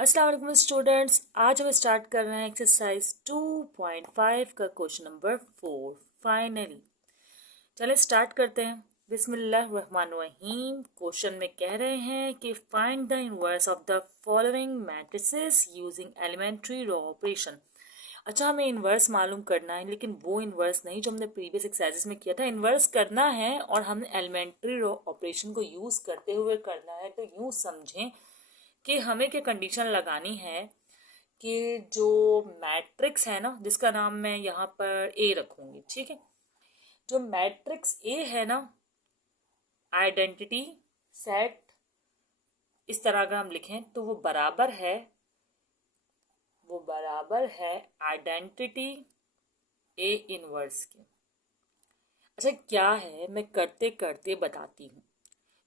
अस्सलाम वालेकुम स्टूडेंट्स, आज हम स्टार्ट कर रहे हैं एक्सरसाइज 2.5 का क्वेश्चन नंबर 4 फाइनली। चलिए स्टार्ट करते हैं। बिस्मिल्लाहिर्रहमानिर्रहीम। क्वेश्चन में कह रहे हैं कि find the inverse of the following matrices using elementary row operation. अच्छा, हमें इन्वर्स मालूम करना है, लेकिन वो इन्वर्स नहीं जो हमने प्रीवियस एक्सरसाइजेस में किया था। इन्वर्स करना है और हमने एलिमेंट्री रॉ ऑपरेशन को यूज़ करते हुए करना है। तो यूँ समझें कि हमें क्या कंडीशन लगानी है कि जो मैट्रिक्स है ना, जिसका नाम मैं यहाँ पर ए रखूँगी, ठीक है। जो मैट्रिक्स ए है ना, आइडेंटिटी सेट, इस तरह अगर हम लिखें तो वो बराबर है आइडेंटिटी ए इनवर्स के। अच्छा, क्या है मैं करते करते बताती हूँ।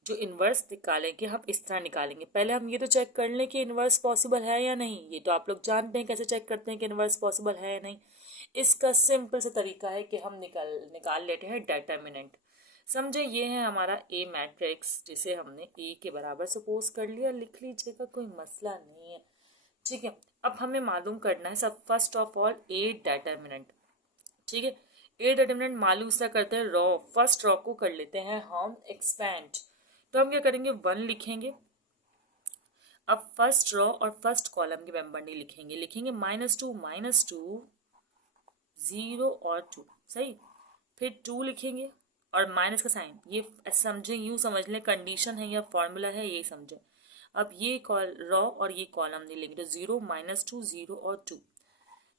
जो इन्वर्स निकालेंगे हम इस तरह निकालेंगे। पहले हम ये तो चेक कर लें कि इन्वर्स पॉसिबल है या नहीं। ये तो आप लोग जानते हैं कैसे चेक करते हैं कि इन्वर्स पॉसिबल है या नहीं। इसका सिंपल सा तरीका है कि हम निकाल लेते हैं डेटर्मिनेंट। समझे, ये है हमारा ए मैट्रिक्स, जिसे हमने ए के बराबर सपोज कर लिया। लिख लीजिएगा, कोई मसला नहीं है, ठीक है। अब हमें मालूम करना है सब first of all A determinant, ठीक है। ए डिटरमिनेंट मालूम इसका करते हैं रॉ। फर्स्ट रॉ को कर लेते हैं हम एक्सपेंड। तो हम क्या करेंगे, 1 लिखेंगे। अब फर्स्ट रॉ और फर्स्ट कॉलम के मेंबर नहीं लिखेंगे, लिखेंगे -2 0 और 2, सही। फिर 2 लिखेंगे और माइनस का साइन, ये समझें, यूँ समझ लें कंडीशन है या फॉर्मूला है, ये समझें। अब ये रॉ और ये कॉलम नहीं लेंगे, तो 0 -2 0 और 2,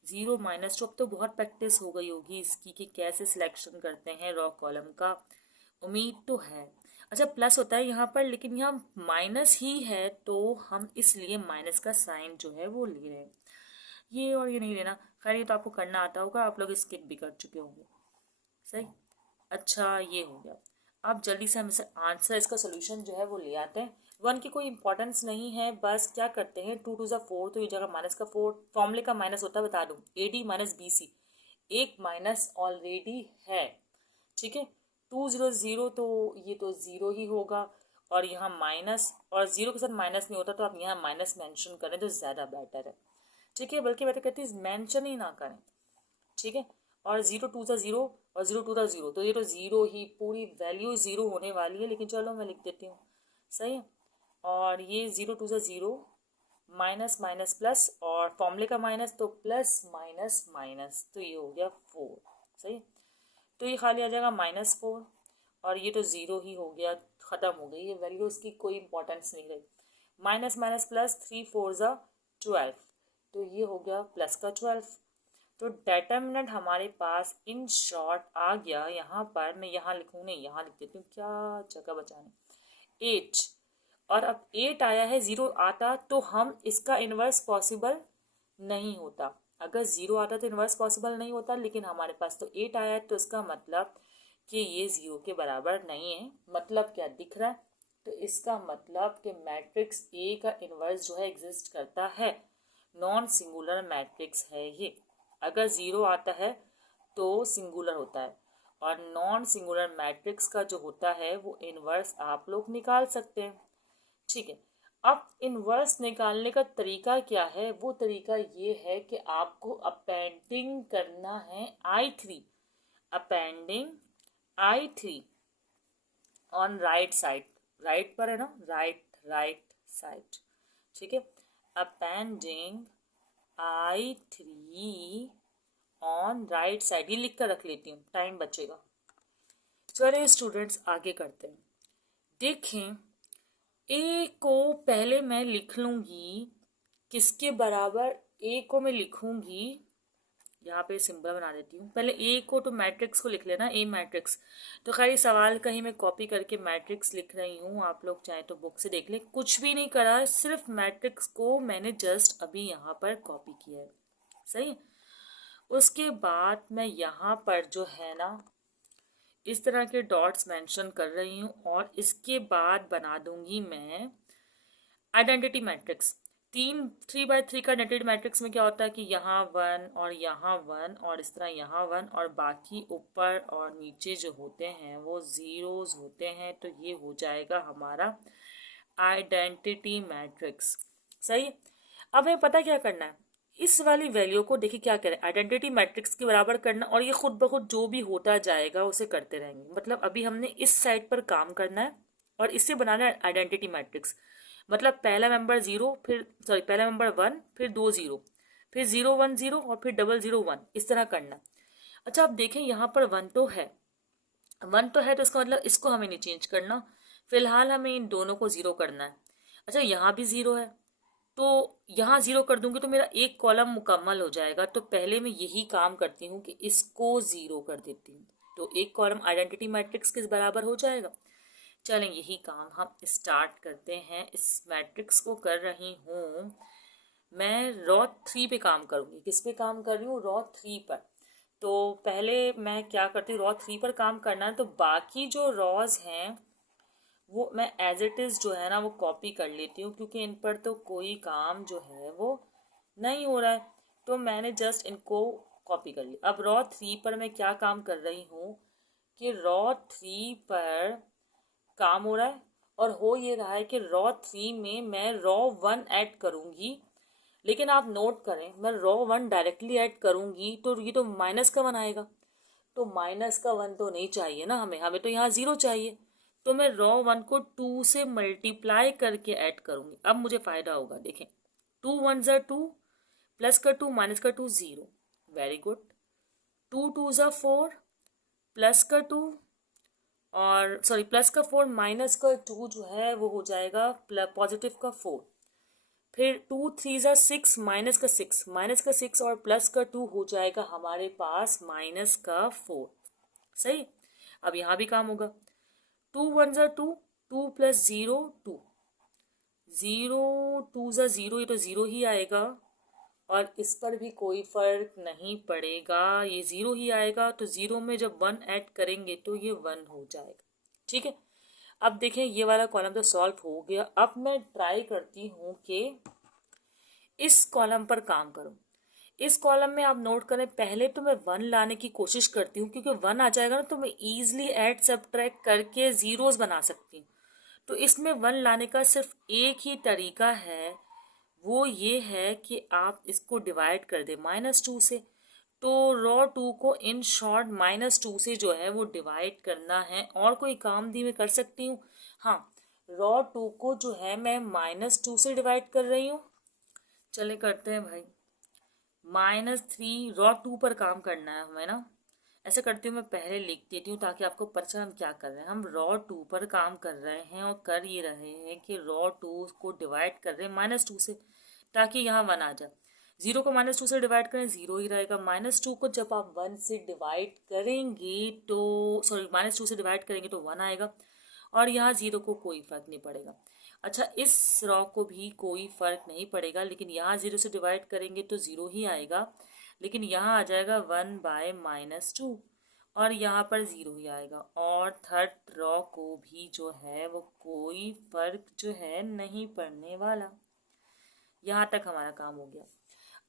0 -2। अब तो बहुत प्रैक्टिस हो गई होगी इसकी कि कैसे सिलेक्शन करते हैं रॉ कॉलम का, उम्मीद तो है। अच्छा, प्लस होता है यहाँ पर, लेकिन यहाँ माइनस ही है, तो हम इसलिए माइनस का साइन जो है वो ले रहे हैं। ये और ये नहीं लेना, खैर ये तो आपको करना आता होगा, आप लोग स्किप भी कर चुके होंगे, सही। अच्छा, ये हो गया। अब जल्दी से हम इसे आंसर, इसका सोल्यूशन जो है वो ले आते हैं। 1 की कोई इंपॉर्टेंस नहीं है, बस क्या करते हैं 2 2 4, तो ये जगह माइनस का 4, फॉर्मूले का माइनस होता है, बता दूँ, AD माइनस BC। एक माइनस ऑलरेडी है, ठीक है। 2 0 0, तो ये तो 0 ही होगा। और यहाँ माइनस, और 0 के साथ माइनस नहीं होता, तो आप यहाँ माइनस मेंशन करें तो ज़्यादा बेटर है, ठीक है। बल्कि मैं तो कहती हूँ मेंशन ही ना करें, ठीक है। और 0 2 0 और 0 2 0, तो ये तो 0 ही, पूरी वैल्यू 0 होने वाली है, लेकिन चलो मैं लिख देती हूँ, सही है। और ये 0 2 0, माइनस माइनस प्लस, और फॉर्मूले का माइनस, तो प्लस माइनस माइनस, तो ये हो गया 4, सही। तो ये खाली आ जाएगा -4, और ये तो 0 ही हो गया, ख़त्म हो गई ये वैल्यू, इसकी कोई इंपॉर्टेंस नहीं रही। माइनस माइनस प्लस, 3 4 12, तो ये हो गया प्लस का 12। तो डेटर्मिनेंट हमारे पास इन शॉर्ट आ गया। यहाँ पर मैं यहाँ लिखूँ नहीं, यहाँ लिख देती हूँ, क्या जगह बचाने, 8। और अब 8 आया है, 0 आता तो हम इसका इन्वर्स पॉसिबल नहीं होता। अगर 0 आता तो इन्वर्स पॉसिबल नहीं होता, लेकिन हमारे पास तो 8 आया है, तो इसका मतलब कि ये 0 के बराबर नहीं है। मतलब क्या दिख रहा है, तो इसका मतलब कि मैट्रिक्स ए का इन्वर्स जो है एग्जिस्ट करता है, नॉन सिंगुलर मैट्रिक्स है ये। अगर 0 आता है तो सिंगुलर होता है, और नॉन सिंगुलर मैट्रिक्स का जो होता है वो इन्वर्स आप लोग निकाल सकते हैं, ठीक है। अब इन्वर्स निकालने का तरीका क्या है, वो तरीका ये है कि आपको अपेंडिंग करना है I3, appending I3 on right side, right पर है ना, राइट साइड, ठीक है। Appending I3 on right side, ये लिख कर रख लेती हूँ, टाइम बचेगा। चलिए स्टूडेंट्स आगे करते हैं। देखें, ए को पहले मैं लिख लूँगी, किसके बराबर, ए को मैं लिखूँगी, यहाँ पे सिंबल बना देती हूँ। पहले ए को, तो मैट्रिक्स को लिख लेना, ए मैट्रिक्स। तो खैर ये सवाल कहीं मैं कॉपी करके मैट्रिक्स लिख रही हूँ, आप लोग चाहे तो बुक से देख लें, कुछ भी नहीं करा, सिर्फ मैट्रिक्स को मैंने जस्ट अभी यहाँ पर कॉपी किया है, सही। उसके बाद मैं यहाँ पर जो है ना, इस तरह के डॉट्स मेंशन कर रही हूँ, और इसके बाद बना दूंगी मैं आइडेंटिटी मैट्रिक्स। 3 3 बाय 3 का आइडेंटिटी मैट्रिक्स में क्या होता है कि यहाँ 1 और यहाँ 1 और इस तरह यहाँ 1, और बाकी ऊपर और नीचे जो होते हैं वो जीरोस होते हैं, तो ये हो जाएगा हमारा आइडेंटिटी मैट्रिक्स, सही। अब हमें पता क्या करना है, इस वाली वैल्यू को देखिए क्या करें, आइडेंटिटी मैट्रिक्स के बराबर करना, और ये खुद ब खुद जो भी होता जाएगा उसे करते रहेंगे। मतलब अभी हमने इस साइड पर काम करना है और इससे बनाना है आइडेंटिटी मैट्रिक्स। मतलब पहला मेंबर 0, फिर सॉरी पहला मेंबर 1, फिर 2 0, फिर 0 1 0 और फिर 0 0 1, इस तरह करना। अच्छा अब देखें यहाँ पर 1 तो है, 1 तो है, तो इसका मतलब इसको हमें नहीं चेंज करना, फिलहाल हमें इन दोनों को 0 करना है। अच्छा यहाँ भी 0 है, तो यहाँ 0 कर दूंगी तो मेरा एक कॉलम मुकम्मल हो जाएगा। तो पहले मैं यही काम करती हूँ कि इसको 0 कर देती हूँ, तो एक कॉलम आइडेंटिटी मैट्रिक्स किस बराबर हो जाएगा। चलें यही काम हम स्टार्ट करते हैं। इस मैट्रिक्स को कर रही हूँ मैं रॉ 3 पे काम करूँगी। किस पे काम कर रही हूँ, रॉ 3 पर। तो पहले मैं क्या करती हूँ, रॉ 3 पर काम करना है, तो बाकी जो रॉज हैं वो मैं एज इट इज़ जो है ना वो कॉपी कर लेती हूँ, क्योंकि इन पर तो कोई काम जो है वो नहीं हो रहा है, तो मैंने जस्ट इनको कॉपी कर ली। अब रॉ 3 पर मैं क्या काम कर रही हूँ कि रॉ 3 पर काम हो रहा है, और हो ये रहा है कि रॉ 3 में मैं रॉ 1 ऐड करूँगी। लेकिन आप नोट करें, मैं रॉ 1 डायरेक्टली ऐड करूँगी तो ये तो माइनस का 1 आएगा, तो माइनस का 1 तो नहीं चाहिए ना, हमें तो यहाँ 0 चाहिए। तो मैं रॉ 1 को 2 से मल्टीप्लाई करके ऐड करूँगी। अब मुझे फ़ायदा होगा, देखें 2 1 ज़ा 2, प्लस का 2 माइनस का 2 0, वेरी गुड। 2 2 ज़ा 4, प्लस का 2 और सॉरी प्लस का 4 माइनस का 2 जो है वो हो जाएगा पॉजिटिव का 4। फिर 2 3 ज़ा 6, माइनस का 6 और प्लस का 2 हो जाएगा हमारे पास माइनस का 4। सही। अब यहाँ भी काम होगा, 2 1 ज़ा 2, 2 प्लस 0 2, 0 2 ज़ा 0, ये तो 0 ही आएगा, और इस पर भी कोई फर्क नहीं पड़ेगा, ये 0 ही आएगा। तो 0 में जब 1 ऐड करेंगे तो ये 1 हो जाएगा। ठीक है, अब देखें ये वाला कॉलम तो सॉल्व हो गया। अब मैं ट्राई करती हूँ कि इस कॉलम पर काम करूँ। इस कॉलम में आप नोट करें, पहले तो मैं 1 लाने की कोशिश करती हूँ, क्योंकि 1 आ जाएगा ना तो मैं ईजिली ऐड सब्ट्रैक्ट करके जीरोस बना सकती हूँ। तो इसमें 1 लाने का सिर्फ एक ही तरीका है, वो ये है कि आप इसको डिवाइड कर दें -2 से। तो रॉ 2 को इन शॉर्ट -2 से जो है वो डिवाइड करना है। और कोई काम भी मैं कर सकती हूँ, हाँ, रॉ 2 को जो है मैं -2 से डिवाइड कर रही हूँ। चले करते हैं भाई, -3, रॉ 2 पर काम करना है हमें ना। ऐसे करती हूँ, मैं पहले लिख देती हूँ ताकि आपको पता चले हम क्या कर रहे हैं। हम रॉ 2 पर काम कर रहे हैं और कर ये रहे हैं कि रॉ 2 को डिवाइड कर रहे हैं -2 से, ताकि यहाँ 1 आ जाए। 0 को -2 से डिवाइड करें 0 ही रहेगा। -2 को जब आप 1 से डिवाइड करेंगे तो सॉरी -2 से डिवाइड करेंगे तो 1 आएगा, और यहाँ 0 को कोई फर्क नहीं पड़ेगा। अच्छा, इस रॉ को भी कोई फर्क नहीं पड़ेगा, लेकिन यहाँ 0 से डिवाइड करेंगे तो 0 ही आएगा, लेकिन यहाँ आ जाएगा 1/-2, और यहाँ पर 0 ही आएगा। और थर्ड रॉ को भी जो है वो कोई फर्क जो है नहीं पड़ने वाला। यहाँ तक हमारा काम हो गया।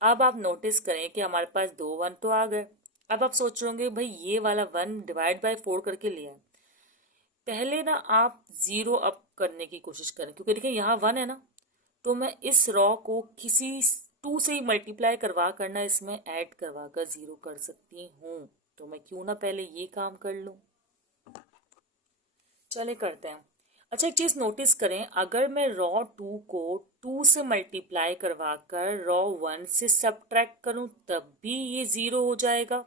अब आप नोटिस करें कि हमारे पास 2 1 तो आ गए। अब आप सोच रहे होंगे भाई ये वाला 1 डिवाइड बाय 4 करके लिया है। पहले ना आप 0 अप करने की कोशिश करें, क्योंकि देखिए यहाँ 1 है ना, तो मैं इस रॉ को किसी 2 से ही मल्टीप्लाई करवा करना इसमें ऐड करवा कर 0 कर सकती हूँ। तो मैं क्यों ना पहले ये काम कर लूँ। चले करते हैं। अच्छा, एक चीज़ नोटिस करें, अगर मैं रॉ 2 को 2 से मल्टीप्लाई करवा कर रॉ 1 से सब्ट्रैक्ट करूँ तब भी ये 0 हो जाएगा,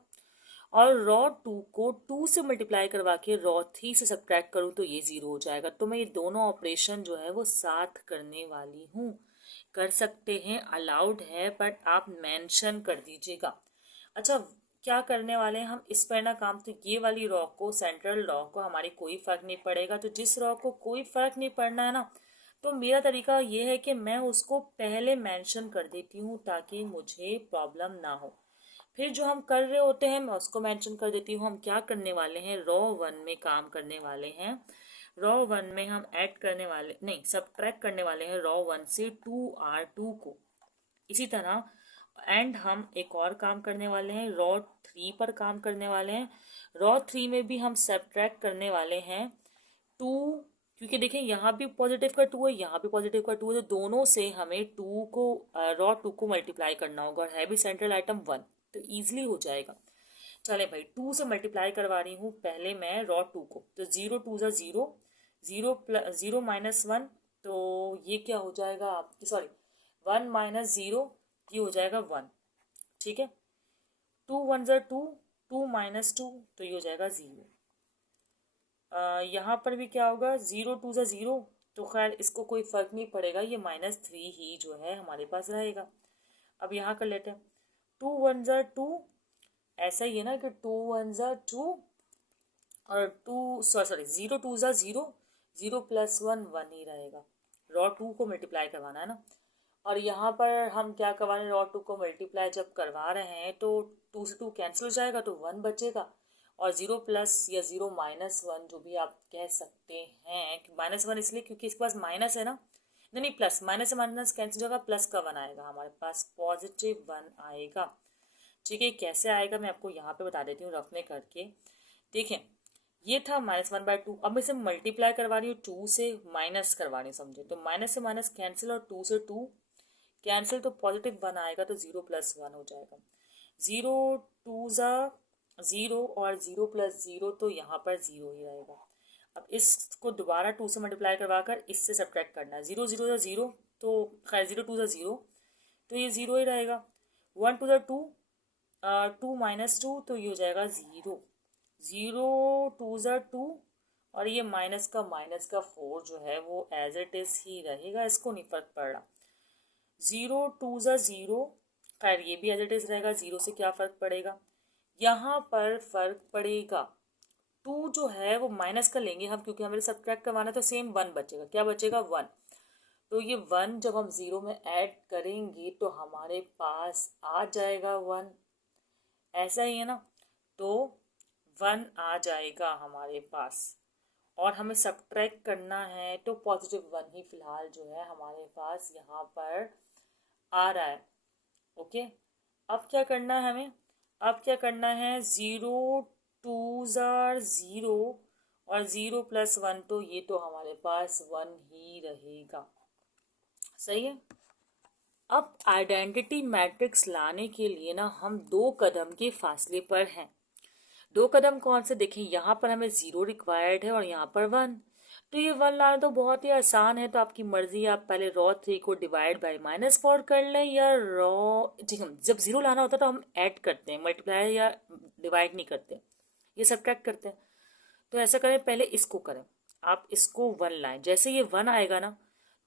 और रॉ 2 को 2 से मल्टीप्लाई करवा के रॉ 3 से सब्ट्रैक्ट करूँ तो ये 0 हो जाएगा। तो मैं ये दोनों ऑपरेशन जो है वो साथ करने वाली हूँ। कर सकते हैं, अलाउड है, बट आप मेंशन कर दीजिएगा। अच्छा, क्या करने वाले हैं हम इस पर ना काम, तो ये वाली रॉ को, सेंट्रल रॉ को हमारी कोई फ़र्क नहीं पड़ेगा। तो जिस रॉ को कोई फ़र्क नहीं पड़ना है ना, तो मेरा तरीका ये है कि मैं उसको पहले मेंशन कर देती हूँ ताकि मुझे प्रॉब्लम ना हो। फिर जो हम कर रहे होते हैं मैं उसको मेंशन कर देती हूँ। हम क्या करने वाले हैं, रॉ 1 में काम करने वाले हैं। रॉ 1 में हम ऐड करने वाले नहीं, सब्ट्रैक्ट करने वाले हैं रॉ 1 से 2R2 को। इसी तरह एंड हम एक और काम करने वाले हैं, रॉ 3 पर काम करने वाले हैं। रॉ 3 में भी हम सब्ट्रैक्ट करने वाले हैं 2 क्योंकि देखें यहाँ भी पॉजिटिव का 2 है, यहाँ भी पॉजिटिव का 2 है, तो दोनों से हमें 2 को रॉ 2 को मल्टीप्लाई करना होगा और है भी सेंट्रल आइटम 1, तो ईजिली हो जाएगा। चले भाई 2 से मल्टीप्लाई करवा रही हूँ पहले मैं रॉ 2 को, तो 0 2 ज़ा 0, 0 प्लस 0 माइनस 1, तो ये क्या हो जाएगा आपकी, सॉरी 1 माइनस 0, ये हो जाएगा 1, ठीक है। 2 1 ज़ा 2, 2 माइनस 2, तो ये हो जाएगा 0। यहाँ पर भी क्या होगा, 0 2 ज़ा 0, तो खैर इसको कोई फर्क नहीं पड़ेगा, ये -3 ही जो है हमारे पास रहेगा। अब यहाँ कर लेते हैं 2 1 ज़ा 2, ऐसा ही है ना कि 2 1 ज़ा 2 और 2 सॉरी 0 2 ज़ा 0, 0 प्लस 1 1 ही रहेगा। रॉ 2 को मल्टीप्लाई करवाना है ना, और यहाँ पर हम क्या करवा रहे हैं, रॉ 2 को मल्टीप्लाई जब करवा रहे हैं तो 2 से 2 कैंसिल हो जाएगा, तो 1 बचेगा, और 0 प्लस या 0 माइनस 1 जो भी आप कह सकते हैं, -1 इसलिए क्योंकि इसके पास माइनस है ना, नहीं नहीं प्लस, माइनस से माइनस कैंसिल होगा, प्लस का 1 आएगा, हमारे पास पॉजिटिव 1 आएगा। ठीक है, कैसे आएगा मैं आपको यहाँ पे बता देती हूँ रफ में करके। देखें ये था -1/2, अब मैं इसे मल्टीप्लाई करवा रही हूँ 2 से, माइनस करवा रही हूँ समझे, तो माइनस से माइनस कैंसिल और 2 से 2 कैंसिल, तो पॉजिटिव 1 आएगा, तो 0 प्लस 1 हो जाएगा। 0 2 ज़ा 0 और 0 प्लस 0, तो यहाँ पर 0 ही रहेगा। अब इसको दोबारा 2 से मल्टीप्लाई करवा कर इससे सब्ट्रैक्ट करना है, 0 0 ज़ा 0, तो खैर 0 2 ज़ा 0, तो ये 0 ही रहेगा। 1 2 ज़ा 2, 2 माइनस 2, तो ये हो जाएगा 0, 0 2 ज़ा 2, और ये माइनस का 4 जो है वो एज इट इज़ ही रहेगा, इसको नहीं फर्क पड़ रहा। 0 2 ज़ा 0, खैर ये भी एज इट इज़ रहेगा, 0 से क्या फ़र्क पड़ेगा, यहाँ पर फ़र्क पड़ेगा 2 जो है वो माइनस का लेंगे हम, क्योंकि हमें सब्ट्रैक्ट करवाना, तो सेम 1 बचेगा, क्या बचेगा 1, तो ये 1 जब हम 0 में ऐड करेंगे तो हमारे पास आ जाएगा 1, ऐसा ही है ना, तो 1 आ जाएगा हमारे पास, और हमें सब्ट्रैक्ट करना है तो पॉजिटिव 1 ही फिलहाल जो है हमारे पास यहाँ पर आ रहा है। ओके, अब क्या करना है हमें, अब क्या करना है, 0 2 ज़ा 0 और 0 प्लस 1, तो ये तो हमारे पास 1 ही रहेगा, सही है। अब आइडेंटिटी मैट्रिक्स लाने के लिए ना हम 2 कदम के फासले पर हैं। 2 कदम कौन से, देखें यहाँ पर हमें 0 रिक्वायर्ड है और यहाँ पर 1, तो ये 1 लाना तो बहुत ही आसान है, तो आपकी मर्जी, आप पहले रॉ 3 को डिवाइड बाय -4 कर लें, या रॉ, ठीक है, जब 0 लाना होता है तो हम ऐड करते हैं, मल्टीप्लाई या डिवाइड नहीं करते, ये सब्ट्रैक्ट करते हैं। तो ऐसा करें, पहले इसको करें, आप इसको 1 लाएं, जैसे ये 1 आएगा ना,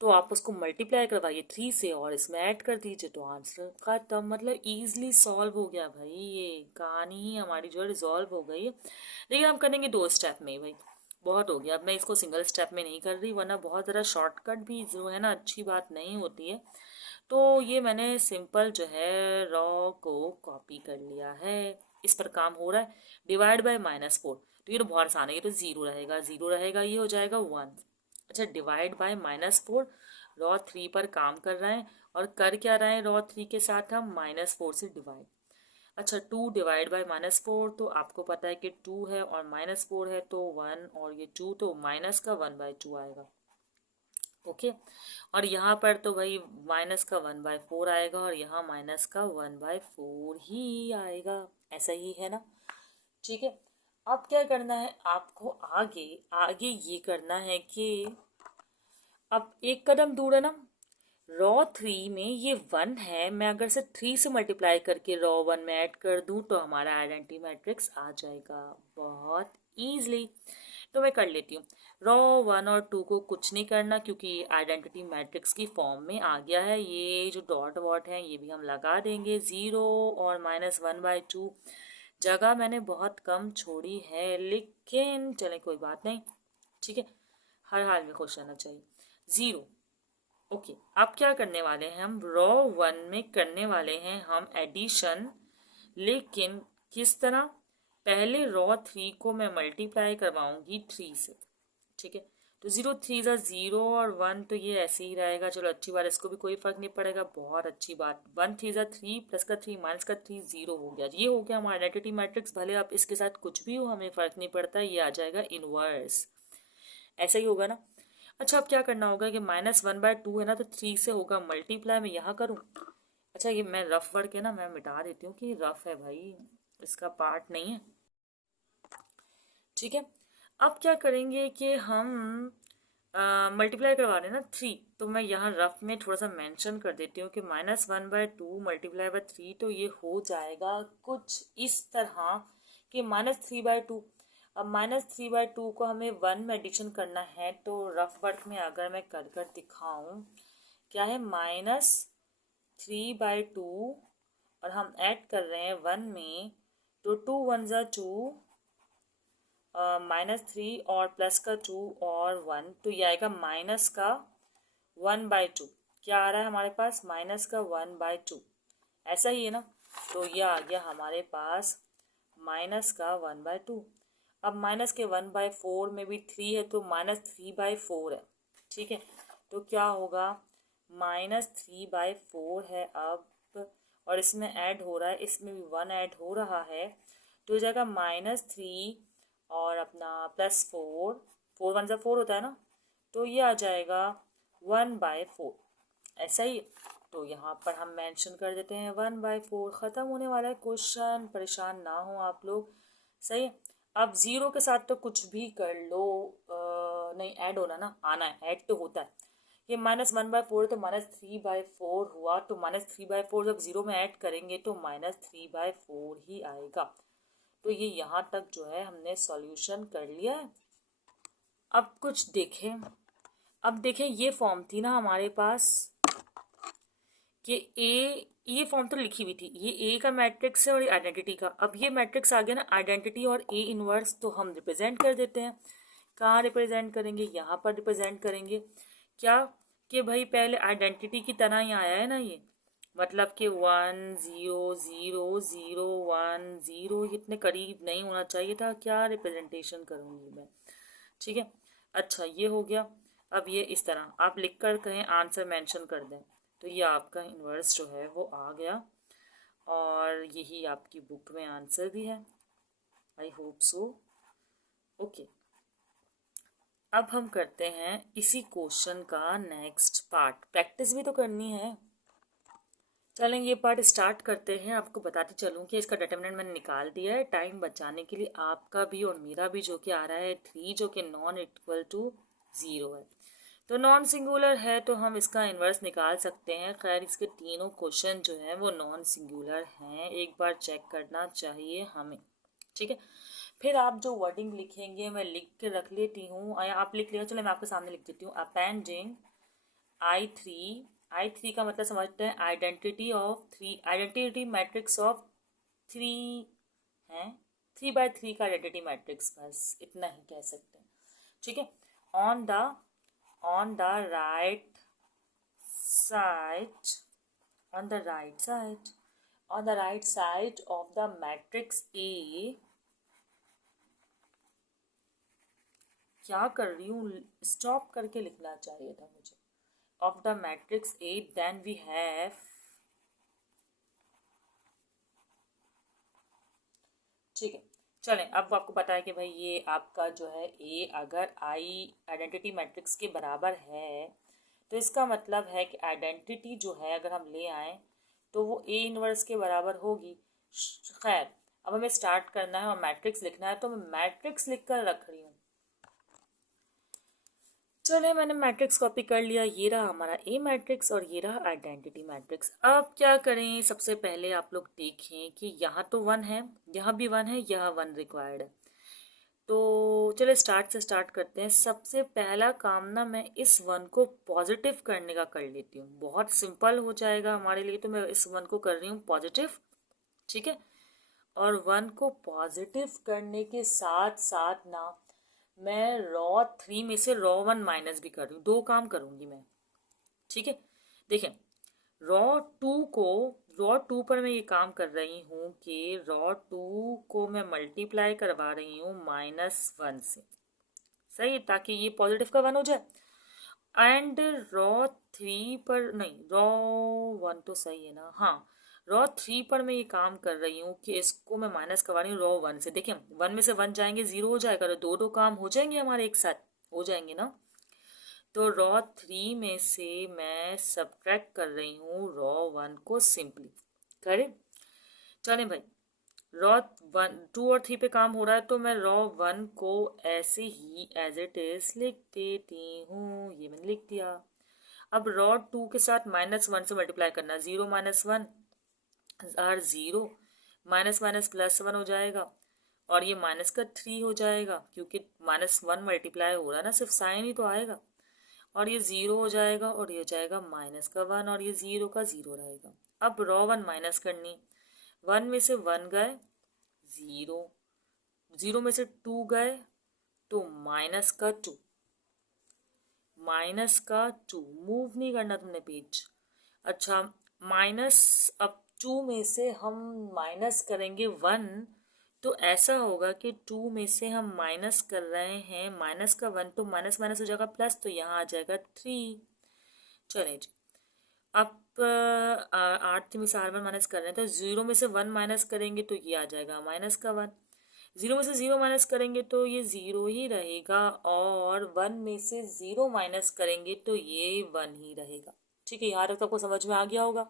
तो आप उसको मल्टीप्लाई करवाइए 3 से और इसमें ऐड कर दीजिए, तो आंसर खत्म, मतलब ईजिली सॉल्व हो गया भाई, ये कहानी ही हमारी जो है रिजॉल्व हो गई है। लेकिन हम करेंगे 2 स्टेप में ही भाई, बहुत हो गया, अब मैं इसको सिंगल स्टेप में नहीं कर रही, वरना बहुत ज़रा शॉर्टकट भी जो है ना अच्छी बात नहीं होती है। तो ये मैंने सिंपल जो है रॉ को कॉपी कर लिया है, इस पर काम हो रहा है। डिवाइड बाय -4, तो ये तो बहुत आसान है, ये तो 0 रहेगा, 0 रहेगा, ये हो जाएगा 1। अच्छा, डिवाइड बाय -4, रॉ 3 पर काम कर रहे हैं, और कर क्या रहे हैं, रॉ 3 के साथ हम -4 से डिवाइड। अच्छा, 2 डिवाइड बाय -4, तो आपको पता है कि 2 है और -4 है, तो 1 और ये 2, तो माइनस का 1/2 आएगा। ओके, और यहाँ पर तो भाई माइनस का 1/4 आएगा, और यहाँ माइनस का 1/4 ही आएगा, ऐसा ही है ना। ठीक है, अब क्या करना है आपको, आगे आगे ये करना है कि अब एक कदम दूर है ना, रॉ 3 में ये 1 है, मैं अगर से 3 से मल्टीप्लाई करके रॉ 1 में ऐड कर दूं तो हमारा आइडेंटिटी मैट्रिक्स आ जाएगा बहुत ईजली। तो मैं कर लेती हूँ, रॉ 1 और 2 को कुछ नहीं करना, क्योंकि आइडेंटिटी मैट्रिक्स की फॉर्म में आ गया है, ये जो डॉट वॉट है ये भी हम लगा देंगे। 0 और -1/2, जगह मैंने बहुत कम छोड़ी है, लेकिन चले कोई बात नहीं, ठीक है, हर हाल में खुश रहना चाहिए। 0, ओके, अब क्या करने वाले हैं हम, रॉ 1 में करने वाले हैं हम एडिशन, लेकिन किस तरह, पहले रॉ 3 को मैं मल्टीप्लाई करवाऊंगी 3 से, ठीक है, तो 0 3 ज़ा 0 और 1, तो ये ऐसे ही रहेगा, चलो अच्छी बात, इसको भी कोई फर्क नहीं पड़ेगा, बहुत अच्छी बात। 1 3 ज़ा 3, प्लस का 3 माइनस का 3, 0 हो गया, ये हो गया हमारा आइडेंटिटी मैट्रिक्स, भले आप इसके साथ कुछ भी हो हमें फर्क नहीं पड़ता, ये आ जाएगा इनवर्स, ऐसा ही होगा ना। अच्छा, अब क्या करना होगा कि -1/2 है ना, तो 3 से होगा मल्टीप्लाई, मैं यहाँ करूँ। अच्छा, ये मैं रफ वर्ड के ना मैं मिटा देती हूँ कि रफ है भाई, इसका पार्ट नहीं है। ठीक है, अब क्या करेंगे कि हम मल्टीप्लाई करवा रहे हैं ना 3, तो मैं यहाँ रफ में थोड़ा सा मेंशन कर देती हूँ कि -1/2 मल्टीप्लाई बाय 3, तो ये हो जाएगा कुछ इस तरह कि -3/2। अब -3/2 को हमें 1 में एडिशन करना है, तो रफ वर्क में अगर मैं कर कर दिखाऊँ, क्या है -3/2, और हम ऐड कर रहे हैं 1 में, तो 2 1 ज़ा 2, -3 और प्लस का 2 और 1, तो ये आएगा माइनस का 1/2। क्या आ रहा है हमारे पास? माइनस का 1/2, ऐसा ही है ना। तो ये आ गया हमारे पास माइनस का 1/2। अब माइनस के 1/4 में भी 3 है, तो -3/4 है। ठीक है, तो क्या होगा, -3/4 है अब, और इसमें ऐड हो रहा है, इसमें भी 1 ऐड हो रहा है, तो हो जाएगा -3 और अपना +4, 4 1 ज़ा 4 होता है ना, तो ये आ जाएगा 1/4, ऐसा ही। तो यहाँ पर हम मेंशन कर देते हैं 1/4, ख़त्म होने वाला है क्वेश्चन, परेशान ना हो आप लोग। सही है, अब ज़ीरो के साथ तो कुछ भी कर लो, नहीं ऐड होना ना, आना है, ऐड तो होता है। ये -1/4 तो -3/4 हुआ, तो -3/4 जब ज़ीरो में ऐड करेंगे तो -3/4 ही आएगा। तो ये यहाँ तक जो है हमने सॉल्यूशन कर लिया है। अब कुछ देखें, अब देखें ये फॉर्म थी ना हमारे पास कि ए, ये फॉर्म तो लिखी हुई थी, ये ए का मैट्रिक्स है और ये आइडेंटिटी का। अब ये मैट्रिक्स आ गया ना आइडेंटिटी और ए इनवर्स, तो हम रिप्रेजेंट कर देते हैं। कहाँ रिप्रेजेंट करेंगे? यहाँ पर रिप्रेजेंट करेंगे। क्या कि भाई पहले आइडेंटिटी की तरह ही आया है ना ये, मतलब कि 1 0 0 0 1 0, इतने करीब नहीं होना चाहिए था। क्या रिप्रेजेंटेशन करूँगी मैं? ठीक है, अच्छा ये हो गया। अब ये इस तरह आप लिख कर कहें आंसर मेंशन कर दें, तो ये आपका इन्वर्स जो है वो आ गया, और यही आपकी बुक में आंसर भी है। I hope so. ओके, अब हम करते हैं इसी क्वेश्चन का नेक्स्ट पार्ट, प्रैक्टिस भी तो करनी है। चलें ये पार्ट स्टार्ट करते हैं। आपको बताती चलूँ कि इसका डिटरमिनेंट मैंने निकाल दिया है टाइम बचाने के लिए, आपका भी और मेरा भी, जो कि आ रहा है 3, जो कि नॉन इक्वल टू 0 है। तो नॉन सिंगुलर है तो हम इसका इन्वर्स निकाल सकते हैं। खैर इसके तीनों क्वेश्चन जो हैं वो नॉन सिंगुलर हैं, एक बार चेक करना चाहिए हमें। ठीक है, फिर आप जो वर्डिंग लिखेंगे मैं लिख के रख लेती हूँ, या आप लिख लिया, चलो मैं आपके सामने लिख देती हूँ। अपेंडिंग I3 का मतलब समझते हैं identity of 3, identity matrix of 3 है, 3/3 का आइडेंटिटी मैट्रिक्स, बस इतना ही कह सकते हैं। ठीक है, on the on the right side on the right side on the right side of the matrix A, क्या कर रही हूँ, स्टॉप करके लिखना चाहिए था मुझे, of the matrix A, then we have, ठीक है। चलें, अब आपको पता है कि भाई ये आपका जो है ए अगर आई आइडेंटिटी मैट्रिक्स के बराबर है, तो इसका मतलब है कि आइडेंटिटी जो है अगर हम ले आएँ तो वो ए इनवर्स के बराबर होगी। खैर, अब हमें स्टार्ट करना है और मैट्रिक्स लिखना है, तो मैं मैट्रिक्स लिख कर रख रही हूँ। चले, मैंने मैट्रिक्स कॉपी कर लिया, ये रहा हमारा ए मैट्रिक्स और ये रहा आइडेंटिटी मैट्रिक्स। अब क्या करें, सबसे पहले आप लोग देखें कि यहाँ तो 1 है, यहाँ भी 1 है, यहाँ 1 रिक्वायर्ड है। तो चले स्टार्ट से स्टार्ट करते हैं। सबसे पहला काम ना मैं इस 1 को पॉजिटिव करने का कर लेती हूँ, बहुत सिंपल हो जाएगा हमारे लिए। तो मैं इस 1 को कर रही हूँ पॉजिटिव। ठीक है, और 1 को पॉजिटिव करने के साथ साथ ना मैं रॉ 3 में से रॉ 1 माइनस भी कर रही हूँ, 2 काम करूँगी मैं। ठीक है, देखें, रॉ 2 पर मैं ये काम कर रही हूँ कि रॉ 2 को मैं मल्टीप्लाई करवा रही हूँ -1 से, सही, ताकि ये पॉजिटिव का 1 हो जाए। एंड रॉ 3 पर नहीं, रॉ 1 तो सही है ना, हाँ, रॉ 3 पर मैं ये काम कर रही हूँ कि इसको मैं माइनस करवा रही हूँ रॉ 1 से। देखिए 1 में से 1 जाएंगे 0 हो जाएगा, तो 2 काम हो जाएंगे हमारे एक साथ, हो जाएंगे ना। तो रॉ 3 में से मैं सब्ट्रैक्ट कर रही हूँ रॉ 1 को सिंपली। करें, चलें भाई। रॉ 2 और 3 पे काम हो रहा है, तो मैं रॉ 1 को ऐसे ही एज इट इज लिख देती हूँ। ये मैंने लिख दिया। अब रॉ 2 के साथ -1 से मल्टीप्लाई करना, 0 - 1 आर 0, माइनस माइनस +1 हो जाएगा, और ये -3 हो जाएगा क्योंकि -1 मल्टीप्लाई हो रहा है ना, सिर्फ साइन ही तो आएगा, और ये 0 हो जाएगा, और ये हो जाएगा -1, और ये 0 का 0 रहेगा। अब रॉ 1 माइनस करनी, 1 में से 1 गए, 0, 0 में से 2 गए तो -2, -2, मूव नहीं करना तुमने पेज। अच्छा, माइनस, अब 2 में से हम माइनस करेंगे 1, तो ऐसा होगा कि 2 में से हम माइनस कर रहे हैं माइनस का 1, तो माइनस माइनस हो जाएगा प्लस, तो यहाँ आ जाएगा 3। चले जी, अब 8 में से R1 माइनस कर रहे हैं, तो 0 में से 1 माइनस करेंगे तो ये आ जाएगा -1, 0 में से 0 माइनस करेंगे तो ये 0 ही रहेगा, और 1 में से 0 माइनस करेंगे तो ये 1 ही रहेगा। ठीक है, यहाँ तक तो आपको समझ में आ गया होगा।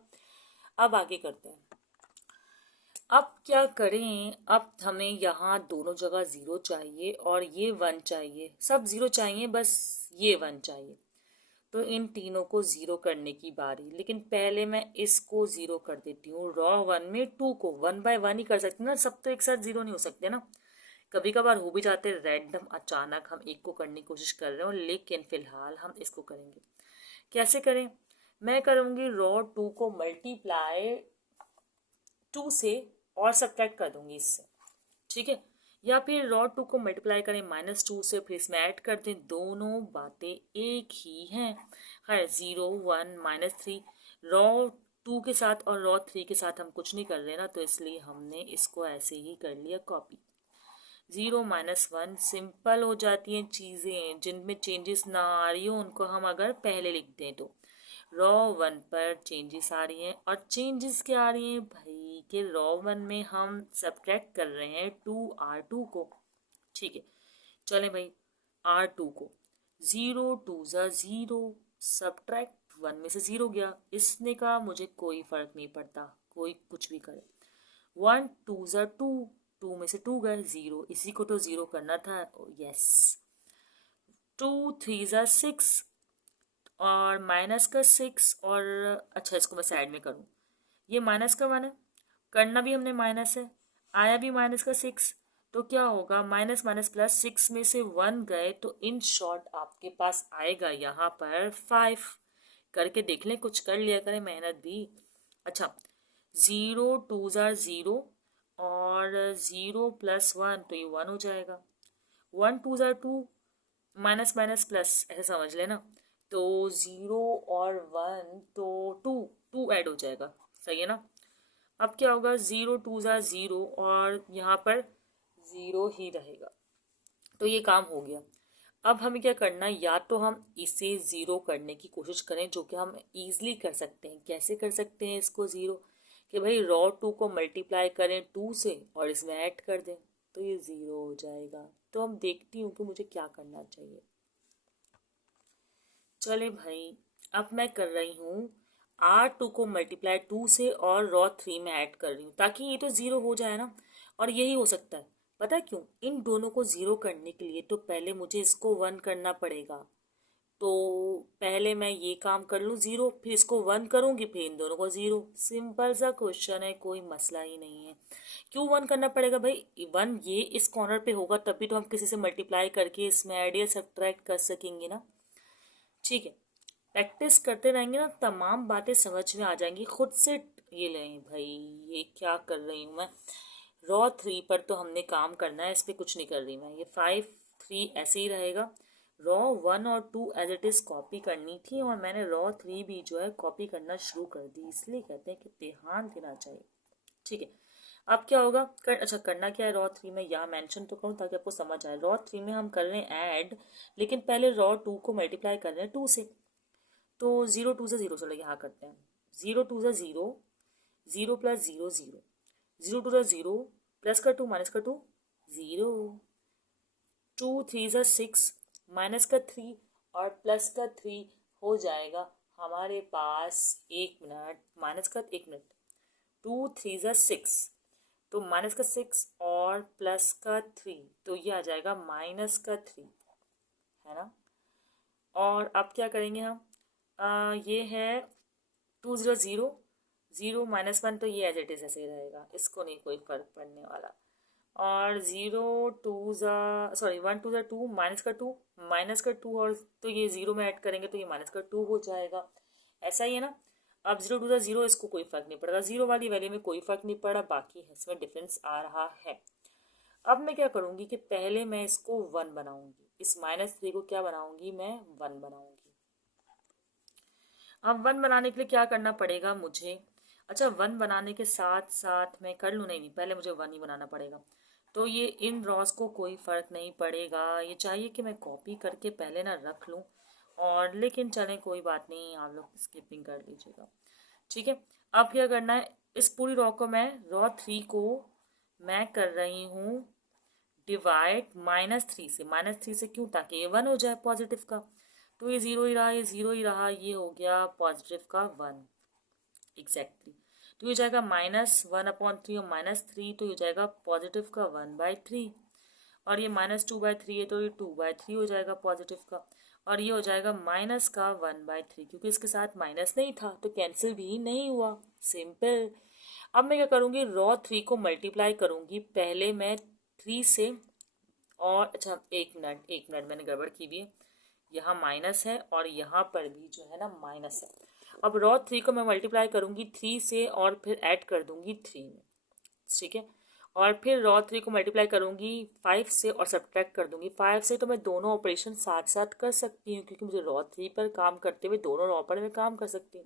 अब आगे करते हैं। अब क्या करें, अब हमें यहाँ दोनों जगह 0 चाहिए और ये 1 चाहिए, सब 0 चाहिए, बस ये 1 चाहिए। तो इन तीनों को 0 करने की बारी, लेकिन पहले मैं इसको 0 कर देती हूँ। रॉ 1 में 2 को 1 बाय 1 ही कर सकते ना, सब तो एक साथ 0 नहीं हो सकते ना, कभी कभार हो भी जाते रैंडम, अचानक हम एक को करने की कोशिश कर रहे हो, लेकिन फिलहाल हम इसको करेंगे। कैसे करें, मैं करूँगी रॉ 2 को मल्टीप्लाई 2 से और सब्ट्रैक्ट कर दूंगी इससे। ठीक है, या फिर रॉ 2 को मल्टीप्लाई करें -2 से, फिर इसमें ऐड कर दें, दोनों बातें एक ही हैं। है 0 1 -3, रॉ 2 के साथ और रॉ 3 के साथ हम कुछ नहीं कर रहे ना, तो इसलिए हमने इसको ऐसे ही कर लिया कॉपी। 0 -1 सिंपल हो जाती हैं चीज़ें, जिनमें चेंजेस ना आ रही हो उनको हम अगर पहले लिख दें तो। रॉ 1 पर चेंजेस आ रही हैं, और चेंजेस क्या आ रही हैं भाई, कि रॉ 1 में हम सब्ट्रैक्ट कर रहे हैं 2R2 को। ठीक है, चलें भाई, R2 को 0 2 ज़ा 0, सब्ट्रैक्ट 1 में से 0 गया, इसने कहा मुझे कोई फ़र्क नहीं पड़ता, कोई कुछ भी करे। 1 2 ज़ा 2, 2 में से 2 गए, 0, इसी को तो 0 करना था। यस, 2 3 ज़ा 6, और माइनस का 6, और अच्छा इसको मैं साइड में करूँ, ये माइनस का 1 है, करना भी हमने माइनस है, आया भी माइनस का 6, तो क्या होगा, माइनस माइनस प्लस, 6 में से 1 गए, तो इन शॉर्ट आपके पास आएगा यहाँ पर 5। करके देख लें, कुछ कर लिया करें मेहनत भी। अच्छा, 0 2 ज़ा 0, और 0 + 1, तो ये 1 हो जाएगा। 1 2 ज़ा 2, माइनस माइनस प्लस, ऐसे समझ लेना, तो 0 और 1, तो 2 2 ऐड हो जाएगा, सही है ना। अब क्या होगा, 0 2 ज़ा 0, और यहाँ पर 0 ही रहेगा, तो ये काम हो गया। अब हमें क्या करना है, या तो हम इसे 0 करने की कोशिश करें, जो कि हम ईजिली कर सकते हैं। कैसे कर सकते हैं इसको 0, कि भाई रॉ 2 को मल्टीप्लाई करें 2 से और इसमें ऐड कर दें, तो ये 0 हो जाएगा। तो हम देखती हूँ कि मुझे क्या करना चाहिए। चले भाई, अब मैं कर रही हूँ R2 को मल्टीप्लाई 2 से और रॉ 3 में ऐड कर रही हूँ, ताकि ये तो 0 हो जाए ना। और यही हो सकता है, पता है क्यों, इन दोनों को 0 करने के लिए तो पहले मुझे इसको 1 करना पड़ेगा। तो पहले मैं ये काम कर लूँ 0, फिर इसको 1 करूँगी, फिर इन दोनों को 0। सिंपल सा क्वेश्चन है, कोई मसला ही नहीं है। क्यों 1 करना पड़ेगा भाई, 1 ये इस कॉर्नर पे होगा, तभी तो हम किसी से मल्टीप्लाई करके इसमें ऐड या सब्ट्रैक्ट कर सकेंगे ना। ठीक है, प्रैक्टिस करते रहेंगे ना, तमाम बातें समझ में आ जाएंगी खुद से। ये लें भाई, ये क्या कर रही हूँ मैं, रॉ 3 पर तो हमने काम करना है, इस पर कुछ नहीं कर रही मैं। ये 5 3 ऐसे ही रहेगा। रॉ 1 और 2 एज इट इज़ कॉपी करनी थी, और मैंने रॉ 3 भी जो है कॉपी करना शुरू कर दी, इसलिए कहते हैं कि ध्यान देना चाहिए। ठीक है, अब क्या होगा, अच्छा करना क्या है, रॉ 3 में यहाँ मेंशन तो करूँ ताकि आपको समझ आए। रॉ 3 में हम कर रहे हैं ऐड, लेकिन पहले रॉ 2 को मल्टीप्लाई कर रहे हैं 2 से, तो 0 2 से 0, चलो यहाँ करते हैं। 0 2 से 0, 0 + 0 0, 0 2 से 0, प्लस का 2 माइनस का 2 0, 2 3 से 6, माइनस का 3, और प्लस का 3 हो जाएगा हमारे पास, 1 मिनट, माइनस का 1 मिनट, 2 3 ज़ा 6, तो माइनस का 6 और प्लस का 3, तो ये आ जाएगा माइनस का 3, है ना। और अब क्या करेंगे हम, ये है 2 0 0, 0 - 1, तो ये एज इट इज़ ऐसे ही रहेगा, इसको नहीं कोई फर्क पड़ने वाला। और 1 2 ज़ा 2, माइनस का 2 और तो ये 0 में ऐड करेंगे तो ये -2 हो जाएगा, ऐसा ही है ना। अब 0 2 ज़ा 0, इसको कोई फर्क नहीं पड़ेगा, जीरो वाली वैल्यू में कोई फर्क नहीं पड़ा, बाकी इसमें डिफरेंस आ रहा है। अब मैं क्या करूँगी कि पहले मैं इसको 1 बनाऊँगी, इस -3 को क्या बनाऊँगी, मैं 1 बनाऊँगी। अब 1 बनाने के लिए क्या करना पड़ेगा मुझे, अच्छा 1 बनाने के साथ साथ मैं कर लूँ, नहीं पहले मुझे 1 ही बनाना पड़ेगा। तो ये इन रॉस को कोई फ़र्क नहीं पड़ेगा, ये चाहिए कि मैं कॉपी करके पहले ना रख लूँ, और लेकिन चलें कोई बात नहीं, आप लोग स्किपिंग कर लीजिएगा, ठीक है। अब क्या करना है, इस पूरी रॉ को मैं, रॉ 3 को मैं कर रही हूँ डिवाइड -3 से क्यों, ताकि ये 1 हो जाए पॉजिटिव का, तो ये 0 ही रहा, ये 0 ही रहा, ये हो गया पॉजिटिव का 1, एग्जैक्टली। तो ये जाएगा -1/3 और -3, तो ये जाएगा पॉजिटिव का 1/3, और ये -2/3 है, तो ये 2/3 हो जाएगा पॉजिटिव का, और ये हो जाएगा माइनस का 1/3, क्योंकि इसके साथ माइनस नहीं था तो कैंसिल भी नहीं हुआ, सिंपल। अब मैं क्या करूँगी, रॉ 3 को मल्टीप्लाई करूँगी पहले मैं 3 से, और अच्छा 1 मिनट मैंने गड़बड़ की भी है, यहाँ माइनस है और यहाँ पर भी जो है ना माइनस है। अब रॉ 3 को मैं मल्टीप्लाई करूँगी 3 से और फिर ऐड कर दूँगी 3 में, ठीक है। और फिर रॉ 3 को मल्टीप्लाई करूँगी 5 से और सब्ट्रैक्ट कर दूँगी 5 से, तो मैं दोनों ऑपरेशन साथ साथ कर सकती हूँ, क्योंकि मुझे रॉ 3 पर काम करते हुए दोनों रॉ पर मैं काम कर सकती हूँ।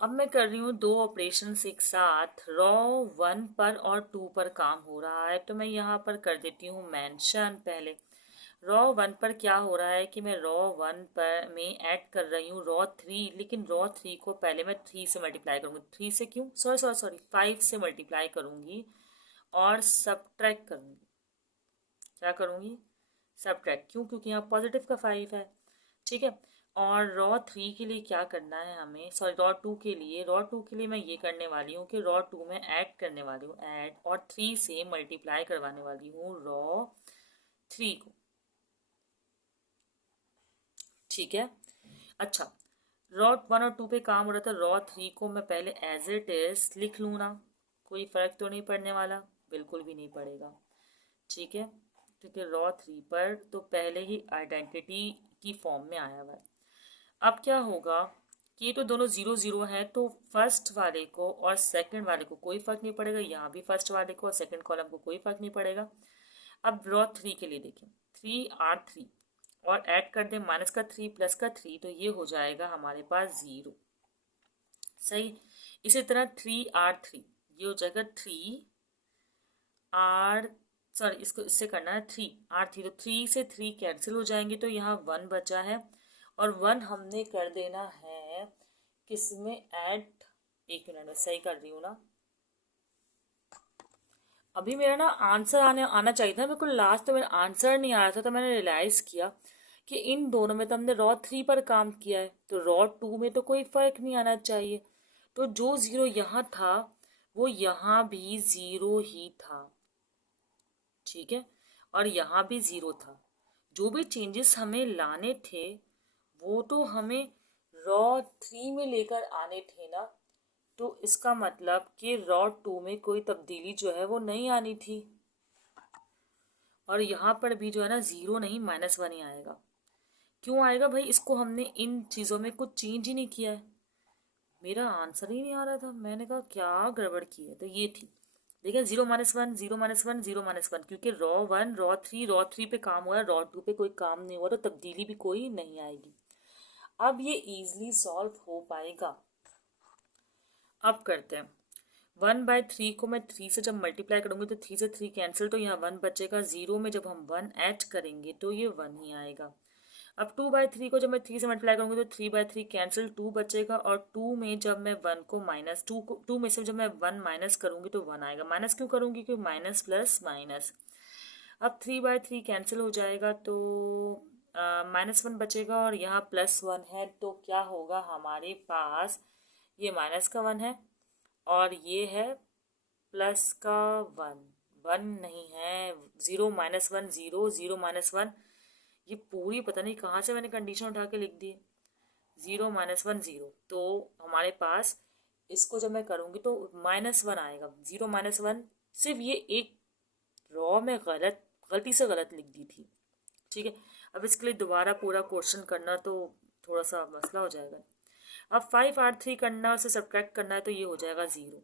अब मैं कर रही हूँ दो ऑपरेशन एक साथ, रॉ 1 पर और 2 पर काम हो रहा है, तो मैं यहाँ पर कर देती हूँ मेंशन पहले। रॉ 1 पर क्या हो रहा है कि मैं रॉ 1 पर में ऐड कर रही हूँ रॉ 3, लेकिन रॉ 3 को पहले मैं 3 से मल्टीप्लाई करूँगी, 3 से क्यों, सॉरी 5 से मल्टीप्लाई करूँगी और सब्ट्रैक्ट करूँगी, क्या करूँगी, सब्ट्रैक्ट, क्यों, क्योंकि यहाँ पॉजिटिव का 5 है, ठीक है। और रॉ 3 के लिए क्या करना है हमें, सॉरी रॉ 2 के लिए मैं ये करने वाली हूँ कि रॉ 2 में ऐड करने वाली हूँ, ऐड, और 3 से मल्टीप्लाई करवाने वाली हूँ रॉ 3 को, ठीक है। अच्छा, रॉ 1 और 2 पे काम हो रहा था, रॉ 3 को मैं पहले एज इट इज लिख लूँ ना, कोई फर्क तो नहीं पड़ने वाला, बिल्कुल भी नहीं पड़ेगा, ठीक है, क्योंकि रॉ 3 पर तो पहले ही आइडेंटिटी की फॉर्म में आया हुआ है। अब क्या होगा कि ये तो दोनों 0 0 हैं, तो फर्स्ट वाले को और सेकंड वाले को कोई फर्क नहीं पड़ेगा, यहाँ भी फर्स्ट वाले को और सेकंड कॉलम को कोई फर्क नहीं पड़ेगा। अब रॉ 3 के लिए देखें, 3R3 और ऐड कर दें -3 +3, तो ये हो जाएगा हमारे पास 0, सही। इसी तरह 3R3, ये हो जाएगा 3R, सॉरी इसको इससे करना है 3R3, तो 3 से 3 कैंसिल हो जाएंगे, तो यहाँ 1 बचा है, और 1 हमने कर देना है किसमें ऐड, 1 मिनट में सही कर रही हूँ ना, अभी मेरा ना आंसर आना चाहिए था, मेरे को लास्ट तो मेरा आंसर नहीं आ रहा था, तो मैंने रियलाइज़ किया कि इन दोनों में तो हमने रॉ 3 पर काम किया है, तो रॉ 2 में तो कोई फर्क नहीं आना चाहिए, तो जो 0 यहाँ था वो यहाँ भी 0 ही था, ठीक है, और यहाँ भी 0 था। जो भी चेंजेस हमें लाने थे वो तो हमें रॉ 3 में लेकर आने थे ना, तो इसका मतलब कि रॉ 2 में कोई तब्दीली जो है वो नहीं आनी थी, और यहाँ पर भी जो है ना 0 नहीं -1 ही आएगा। क्यों आएगा भाई, इसको हमने इन चीज़ों में कुछ चेंज ही नहीं किया है, मेरा आंसर ही नहीं आ रहा था, मैंने कहा क्या गड़बड़ की है, तो ये थी, देखिए 0 - 1 0 - 1 0 - 1, क्योंकि रॉ 1 रॉ 3 पे काम हुआ है, रॉ 2 पे कोई काम नहीं हुआ, तो तब्दीली भी कोई नहीं आएगी। अब ये इजीली सॉल्व हो पाएगा। अब करते हैं 1/3 को मैं 3 से जब मल्टीप्लाई करूँगी तो 3 से 3 कैंसिल, तो यहाँ 1 बचेगा, 0 में जब हम 1 ऐड करेंगे तो ये 1 ही आएगा। अब 2/3 को जब मैं 3 से मल्टीप्लाई करूँगी तो 3/3 कैंसिल, 2 बचेगा, और 2 में जब मैं 1 को माइनस 2 में से जब मैं 1 माइनस करूँगी तो 1 आएगा, माइनस क्यों करूँगी, क्योंकि माइनस प्लस माइनस। अब 3/3 कैंसिल हो जाएगा, तो -1 बचेगा और यहाँ +1 है, तो क्या होगा हमारे पास, ये -1 है और ये है +1, 1 नहीं है, 0 -1 0 0 -1, ये पूरी पता नहीं कहाँ से मैंने कंडीशन उठा के लिख दी, 0 -1 0, तो हमारे पास इसको जब मैं करूँगी तो -1 आएगा, 0 -1, सिर्फ ये एक रॉ में गलती से गलत लिख दी थी। ठीक है, अब इसके लिए दोबारा पूरा क्वेश्चन करना तो थोड़ा सा मसला हो जाएगा। अब 5R3 करना है, उसे सब्ट्रैक्ट करना है, तो ये हो जाएगा 0।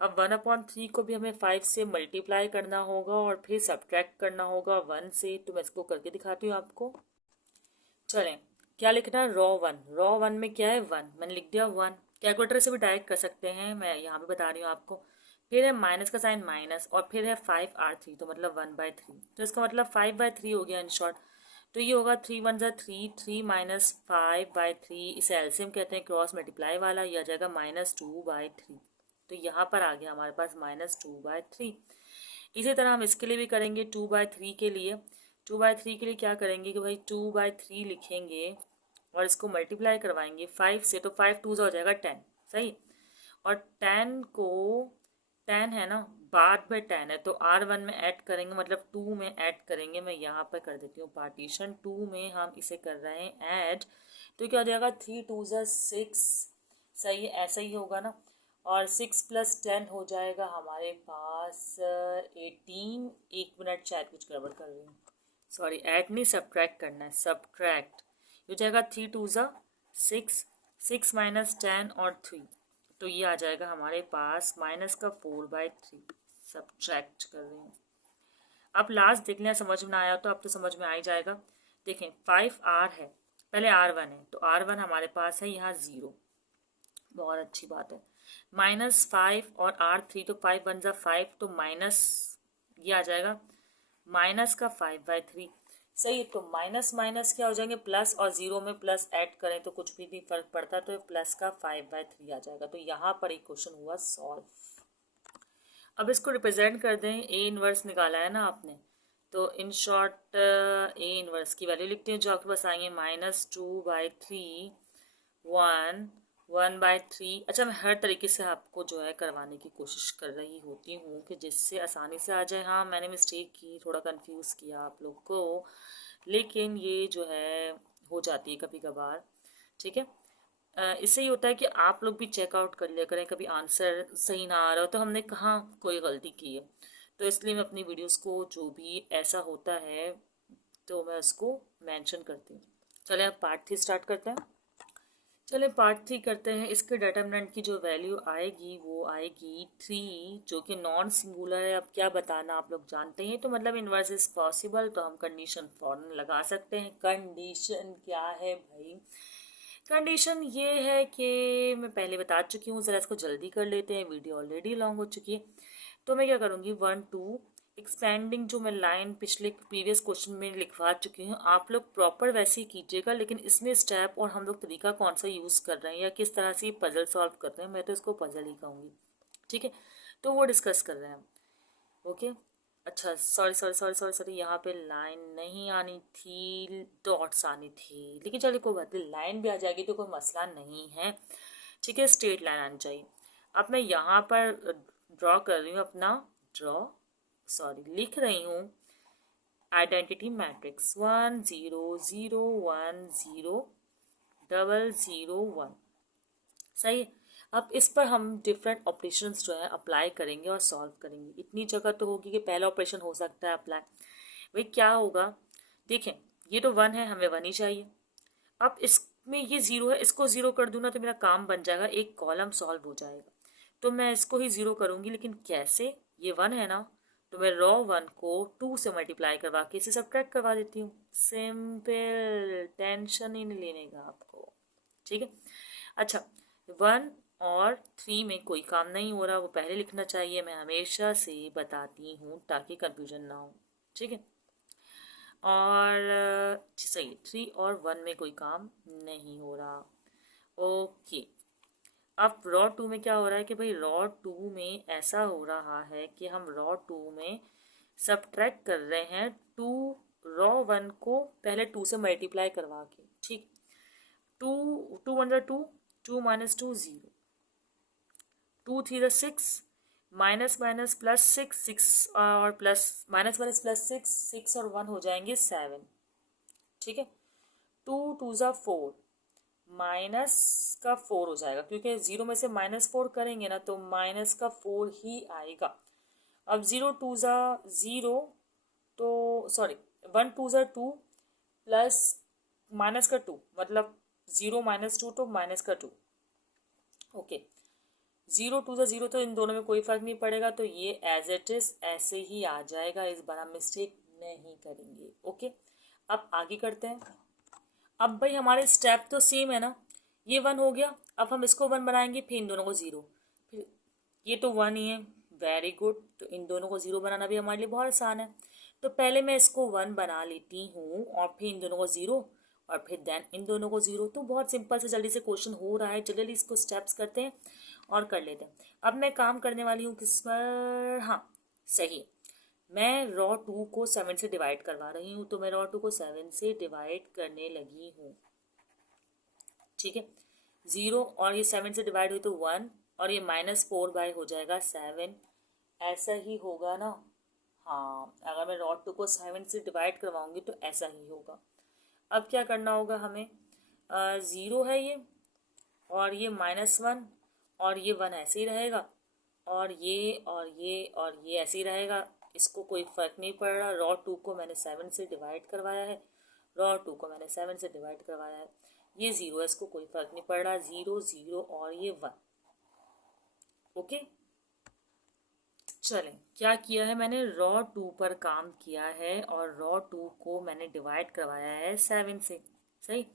अब 1/3 को भी हमें 5 से मल्टीप्लाई करना होगा और फिर सब्ट्रैक्ट करना होगा 1 से, तो मैं इसको करके दिखाती हूँ आपको। चलें, क्या लिखना है, रॉ वन में क्या है 1, मैंने लिख दिया 1। कैलकुलेटर से भी डायरेक्ट कर सकते हैं, मैं यहाँ पे बता रही हूँ आपको। फिर है माइनस का साइन माइनस और फिर है 5R3, तो मतलब 1/3, तो इसका मतलब 5/3 हो गया इन शॉर्ट। तो ये होगा 3 1 ज़ा 3, 3 - 5/3, इसे एलसीएम कहते हैं, क्रॉस मल्टीप्लाई वाला, यह आ जाएगा -2/3। तो यहाँ पर आ गया हमारे पास -2/3। इसी तरह हम इसके लिए भी करेंगे, 2/3 के लिए। 2/3 के लिए क्या करेंगे कि भाई 2/3 लिखेंगे और इसको मल्टीप्लाई करवाएंगे 5 से, तो 5 2 हो जाएगा 10, सही। और 10 को, 10 है ना, बाद में 10 है, तो R1 में ऐड करेंगे, मतलब 2 में ऐड करेंगे। मैं यहाँ पर कर देती हूँ पार्टीशन, 2 में हम इसे कर रहे हैं ऐड, तो क्या हो जाएगा 3 2 ज़ा 6, सही है, ऐसा ही होगा ना। और 6 + 10 हो जाएगा हमारे पास 18। 1 मिनट, शायद कुछ गड़बड़ कर रही हूँ, सॉरी, ऐड नहीं सब्ट्रैक्ट करना है, सब्ट्रैक्ट। हो जाएगा 3 2 ज़ा 6, 6 - 10 और 3, तो ये आ जाएगा हमारे पास -4/3। सब्ट्रैक्ट कर रही हूँ। अब लास्ट देख लें, समझ में आया तो अब तो समझ में आ ही जाएगा। देखें 5R है, पहले R1 है, तो R1 हमारे पास है यहाँ 0, बहुत अच्छी बात है। -5 और R3, तो 5 1 ज़ा 5, तो माइनस, ये आ जाएगा माइनस का 5/3, सही। तो माइनस माइनस क्या हो जाएंगे, प्लस, और 0 में प्लस ऐड करें तो कुछ भी नहीं फर्क पड़ता, तो प्लस का 5/3 आ जाएगा। तो यहाँ पर एक क्वेश्चन हुआ सॉल्व। अब इसको रिप्रेजेंट कर दें, ए इनवर्स निकाला है ना आपने, तो इन शॉर्ट ए इनवर्स की वैल्यू लिखते हैं, जो आपके पास आएंगे -2/3, 1, 1/3। अच्छा, मैं हर तरीके से आपको जो है करवाने की कोशिश कर रही होती हूँ कि जिससे आसानी से आ जाए। हाँ, मैंने मिस्टेक की, थोड़ा कंफ्यूज किया आप लोग को, लेकिन ये जो है हो जाती है कभी कभार। ठीक है, इससे ही होता है कि आप लोग भी चेकआउट कर लिया करें, कभी आंसर सही ना आ रहा हो तो हमने कहाँ कोई गलती की है। तो इसलिए मैं अपनी वीडियोस को जो भी ऐसा होता है तो मैं उसको मेंशन करती हूँ। चलें अब पार्ट 3 स्टार्ट करते हैं। चलें पार्ट 3 करते हैं। इसके डिटरमिनेंट की जो वैल्यू आएगी वो आएगी 3, जो कि नॉन सिंगुलर है। अब क्या बताना, आप लोग जानते हैं, तो मतलब इनवर्स इज पॉसिबल, तो हम कंडीशन फॉरन लगा सकते हैं। कंडीशन क्या है भाई, कंडीशन ये है कि मैं पहले बता चुकी हूँ, ज़रा इसको जल्दी कर लेते हैं, वीडियो ऑलरेडी लॉन्ग हो चुकी है। तो मैं क्या करूँगी, 1 2 एक्सपेंडिंग, जो मैं लाइन पिछले प्रीवियस क्वेश्चन में लिखवा चुकी हूँ, आप लोग प्रॉपर वैसे ही कीजिएगा, लेकिन इसमें स्टेप और हम लोग तरीका कौन सा यूज़ कर रहे हैं या किस तरह से पजल सॉल्व कर रहे हैं, मैं तो इसको पजल ही कहूँगी। ठीक है, तो वो डिस्कस कर रहे हैं हम। ओके, अच्छा, sorry sorry sorry sorry sorry, यहाँ पे लाइन नहीं आनी थी, डॉट्स आनी थी, लेकिन चलिए कोई बात नहीं, लाइन भी आ जाएगी तो कोई मसला नहीं है। ठीक है, स्ट्रेट लाइन आनी चाहिए। अब मैं यहाँ पर ड्रॉ कर रही हूँ अपना, लिख रही हूँ आइडेंटिटी मैट्रिक्स 1 0 0 1 0 0 0 1, सही है। अब इस पर हम डिफरेंट ऑपरेशंस जो है अप्लाई करेंगे और सॉल्व करेंगे। इतनी जगह तो होगी कि पहला ऑपरेशन हो सकता है अप्लाई, भाई क्या होगा, देखें ये तो 1 है, हमें 1 ही चाहिए। अब इसमें ये 0 है, इसको 0 कर दूँ ना तो मेरा काम बन जाएगा, एक कॉलम सॉल्व हो जाएगा। तो मैं इसको ही 0 करूँगी, लेकिन कैसे, ये 1 है ना, तो मैं रॉ 1 को 2 से मल्टीप्लाई करवा के इसे सब्ट्रैक्ट करवा देती हूँ। सिंपल, टेंशन ही नहीं लेने का आपको। ठीक है, अच्छा, 1 और 3 में कोई काम नहीं हो रहा, वो पहले लिखना चाहिए, मैं हमेशा से बताती हूँ ताकि कंफ्यूजन ना हो। ठीक है, और सही, 3 और 1 में कोई काम नहीं हो रहा। ओके, अब रॉ 2 में क्या हो रहा है कि भाई रॉ 2 में ऐसा हो रहा है कि हम रॉ 2 में सब्ट्रैक्ट कर रहे हैं 2 रॉ 1 को पहले 2 से मल्टीप्लाई करवा के, ठीक, 2 one 2, 2 minus 2 0, 2 3 6, minus minus plus 6 और प्लस माइनस माइनस प्लस 6 और 1 हो जाएंगे 7, ठीक है। 2 2 4, माइनस का 4 हो जाएगा, क्योंकि 0 में से -4 करेंगे ना तो माइनस का 4 ही आएगा। अब 0 2 0, तो सॉरी 1 2 2 प्लस माइनस का 2, मतलब 0 माइनस 2 तो माइनस का 2, ओके। 0 2 0, तो इन दोनों में कोई फर्क नहीं पड़ेगा, तो ये एज इट इज ऐसे ही आ जाएगा, इस बार हम मिस्टेक नहीं करेंगे, ओके। अब आगे करते हैं। अब भाई हमारे स्टेप तो सेम है ना, ये 1 हो गया, अब हम इसको 1 बनाएंगे, फिर इन दोनों को 0, फिर ये तो 1 ही है, वेरी गुड, तो इन दोनों को 0 बनाना भी हमारे लिए बहुत आसान है। तो पहले मैं इसको 1 बना लेती हूँ और फिर इन दोनों को 0 और फिर देन इन दोनों को 0। तो बहुत सिंपल से जल्दी से क्वेश्चन हो रहा है, जल्दी इसको स्टेप्स करते हैं और कर लेते हैं। अब मैं काम करने वाली हूँ किस पर, हाँ सही, मैं रॉ 2 को 7 से डिवाइड करवा रही हूँ, तो मैं रॉ 2 को 7 से डिवाइड करने लगी हूँ, ठीक है। 0 और ये 7 से डिवाइड हुई तो 1 और ये -4 हो जाएगा 7, ऐसा ही होगा ना। हाँ, अगर मैं रॉ 2 को 7 से डिवाइड करवाऊंगी तो ऐसा ही होगा। अब क्या करना होगा हमें, 0 है ये और ये -1 और ये 1 ऐसे ही रहेगा और ये और ये और ये ऐसे ही रहेगा, इसको कोई फ़र्क नहीं पड़ रहा। रॉ 2 को मैंने 7 से डिवाइड करवाया है, रॉ 2 को मैंने 7 से डिवाइड करवाया है, ये 0 है, इसको कोई फ़र्क नहीं पड़ रहा, 0 0 और ये 1, ओके। चलें, क्या किया है मैंने, रॉ 2 पर काम किया है और रॉ 2 को मैंने डिवाइड करवाया है 7 से, सही।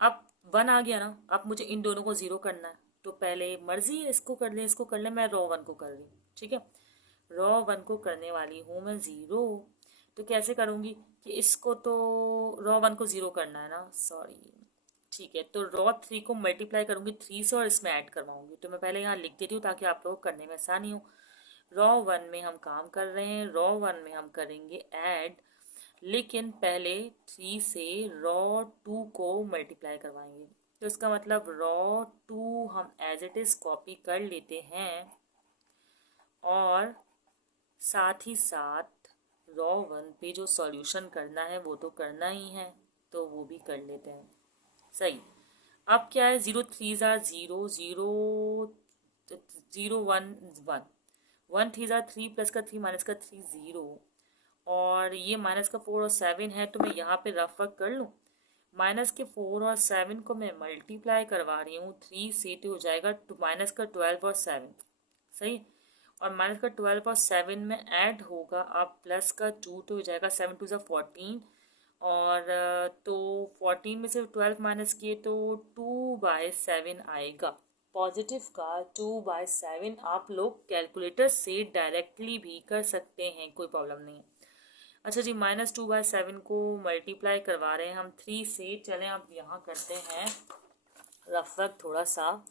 अब 1 आ गया ना, अब मुझे इन दोनों को 0 करना है, तो पहले मर्जी है, इसको कर लें इसको कर लें, मैं रॉ 1 को कर रही हूँ, ठीक है। रॉ 1 को करने वाली हूँ मैं 0, तो कैसे करूँगी कि इसको तो रॉ 1 को 0 करना है ना, सॉरी, ठीक है। तो रॉ 3 को मल्टीप्लाई करूँगी 3 से और इसमें ऐड करवाऊँगी, तो मैं पहले यहाँ लिख देती हूँ ताकि आप लोग करने में आसानी हो। रॉ 1 में हम काम कर रहे हैं, रॉ 1 में हम करेंगे ऐड, लेकिन पहले 3 से रॉ 2 को मल्टीप्लाई करवाएंगे, तो इसका मतलब रॉ 2 हम एज इट इज़ कॉपी कर लेते हैं और साथ ही साथ रॉ 1 पे जो सॉल्यूशन करना है वो तो करना ही है, तो वो भी कर लेते हैं, सही। अब क्या है, 0 3 0 0 0 1 1, 1 3 3 प्लस का 3 माइनस का 3 0, और ये माइनस का 4 और 7 है, तो मैं यहाँ पे रफ वर्क कर लूँ। माइनस के 4 और 7 को मैं मल्टीप्लाई करवा रही हूँ 3 से, तो हो जाएगा माइनस का 12 और 7, सही। और माइनस का 12 और 7 में ऐड होगा अब प्लस का 2, तो हो जाएगा 7 2 14, और तो 14 में से 12 माइनस किए तो 2/7 आएगा। पॉजिटिव का 2/7 आप लोग कैलकुलेटर से डायरेक्टली भी कर सकते हैं, कोई प्रॉब्लम नहीं है। अच्छा जी, -2/7 को मल्टीप्लाई करवा रहे हैं हम 3 से, चलें अब यहाँ करते हैं रफ वर्क थोड़ा सा,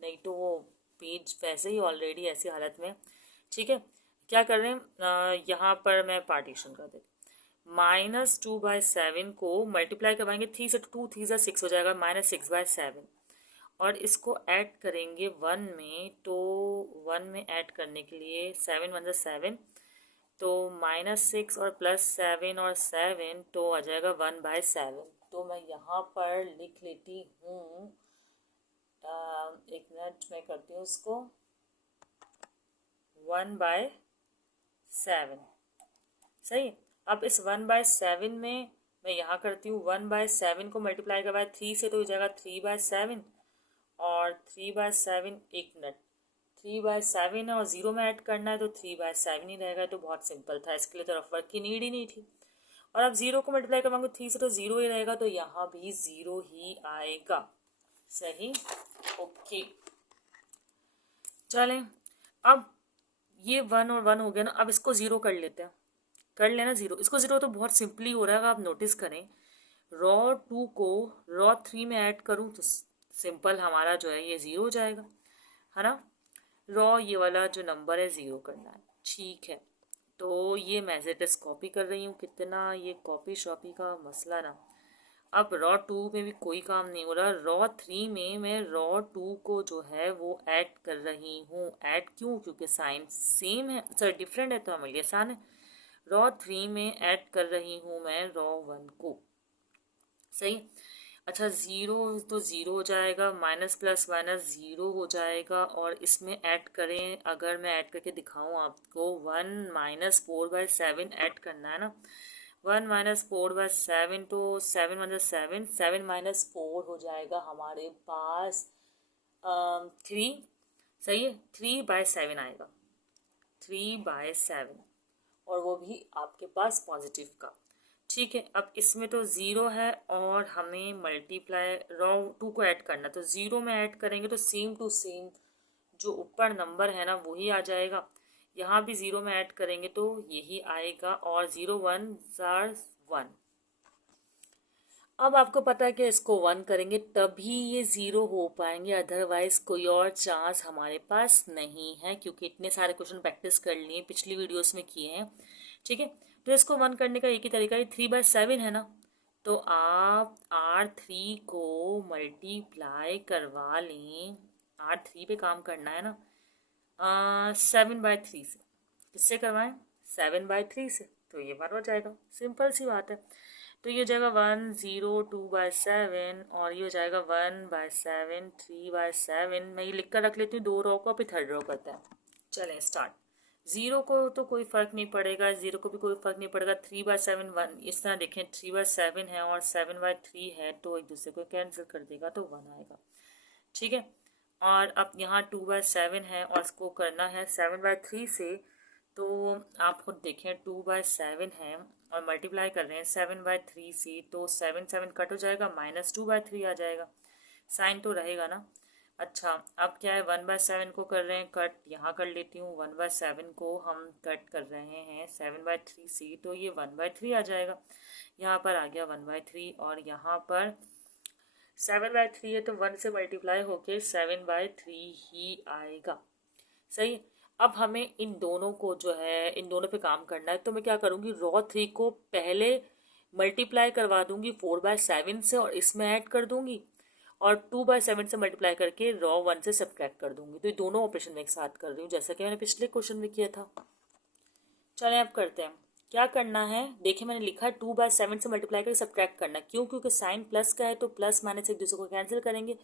नहीं तो वो पेज वैसे ही ऑलरेडी ऐसी हालत में, ठीक है। क्या कर रहे हैं, यहाँ पर मैं पार्टीशन कर देती, -2/7 को मल्टीप्लाई करवाएंगे 3 से, 2 3 6 हो जाएगा, -6/7, और इसको ऐड करेंगे 1 में, तो 1 में ऐड करने के लिए 7 1 7, तो -6 और +7 और 7, तो आ जाएगा 1/7। तो मैं यहाँ पर लिख लेती हूँ, एक मिनट मैं करती हूँ उसको, 1/7, सही। अब इस 1/7 में मैं यहाँ करती हूँ 1/7 को मल्टीप्लाई करवाए 3 से, तो हो जाएगा 3/7, और 3/7, एक मिनट, 3/7 है और 0 में ऐड करना है, तो 3/7 ही रहेगा, तो बहुत सिंपल था, इसके लिए तो रफ वर्क की नीड ही नहीं थी। और अब 0 को मल्टीप्लाई करवाऊंगा 3 से, तो 0 ही रहेगा, तो यहाँ भी 0 ही आएगा, सही, ओके। चलें, अब ये 1 और 1 हो गया ना, अब इसको 0 कर लेते हैं, कर लेना 0, इसको 0 तो बहुत सिंपली हो रहा है, आप नोटिस करें। रॉ 2 को रॉ 3 में ऐड करूँ तो सिंपल हमारा जो है ये 0 हो जाएगा, है ना। रॉ ये वाला जो नंबर है 0 करना है, ठीक है। तो ये मैं एज इट इज कॉपी कर रही हूँ। कितना ये कॉपी शॉपी का मसला ना। अब रॉ 2 में भी कोई काम नहीं हो रहा। रॉ 3 में मैं रॉ 2 को जो है वो ऐड कर रही हूँ। ऐड क्यों? क्योंकि साइन सेम है, सॉरी डिफरेंट है, तो हमारे लिए आसान है। रॉ 3 में ऐड कर रही हूँ मैं रॉ 1 को। सही। अच्छा, ज़ीरो तो ज़ीरो हो जाएगा, माइनस प्लस माइनस ज़ीरो हो जाएगा, और इसमें ऐड करें, अगर मैं ऐड करके दिखाऊं आपको, 1 - 4/7 ऐड करना है ना। 1 - 4/7, तो 7 - 7, 7 - 4 हो जाएगा हमारे पास 3। सही है, 3/7 आएगा, 3/7, और वो भी आपके पास पॉजिटिव का। ठीक है, अब इसमें तो ज़ीरो है और हमें मल्टीप्लाई रॉ 2 को ऐड करना, तो ज़ीरो में ऐड करेंगे तो सेम टू सेम जो ऊपर नंबर है ना वही आ जाएगा। यहाँ भी ज़ीरो में ऐड करेंगे तो यही आएगा, और 0 1 जार 1। अब आपको पता है कि इसको 1 करेंगे तभी ये ज़ीरो हो पाएंगे, अदरवाइज कोई और चांस हमारे पास नहीं है, क्योंकि इतने सारे क्वेश्चन प्रैक्टिस कर लिए, पिछली वीडियोस में किए हैं। ठीक है, तो इसको 1 करने का एक ही तरीका है, 3/7 है ना, तो आप R3 को मल्टीप्लाई करवा लें। R3 पे काम करना है ना, 7/3 से। किससे करवाएं? 7/3 से, तो ये बार हो जाएगा, सिंपल सी बात है। तो ये हो जाएगा 102/7, और ये हो जाएगा 1/7, 3/7। मैं ये लिख कर रख लेती हूँ 2 रो को, फिर थर्ड रो करते हैं। चलें स्टार्ट। ज़ीरो को तो कोई फ़र्क नहीं पड़ेगा, ज़ीरो को भी कोई फ़र्क नहीं पड़ेगा। 3/7 1, इस तरह देखें, 3/7 है और 7/3 है, तो एक दूसरे को कैंसिल कर देगा तो 1 आएगा। ठीक है, और अब यहाँ 2/7 है और इसको करना है 7/3 से, तो आप खुद देखें 2/7 है और मल्टीप्लाई कर रहे हैं 7/3 से, तो 7 7 कट हो जाएगा, -2/3 आ जाएगा, साइन तो रहेगा ना। अच्छा, अब क्या है, 1/7 को कर रहे हैं कट, यहाँ कर लेती हूँ। 1/7 को हम कट कर रहे हैं 7/3 से, तो ये 1/3 आ जाएगा। यहाँ पर आ गया 1/3, और यहाँ पर 7/3 है, तो 1 से मल्टीप्लाई होके 7/3 ही आएगा। सही। अब हमें इन दोनों को जो है, इन दोनों पे काम करना है, तो मैं क्या करूँगी, रॉ 3 को पहले मल्टीप्लाई करवा दूंगी 4/7 से और इसमें ऐड कर दूंगी, और 2/7 से मल्टीप्लाई करके रॉ 1 से सब्ट्रैक्ट कर दूंगी। तो ये दोनों ऑपरेशन में एक साथ कर रही हूँ, जैसा कि मैंने पिछले क्वेश्चन में किया था। चलें अब करते हैं। क्या करना है, देखिए मैंने लिखा 2/7 से मल्टीप्लाई करके सब्ट्रैक्ट करना। क्यों? क्योंकि साइन प्लस का है, तो प्लस माइनस एक दूसरे को कैंसिल करेंगे।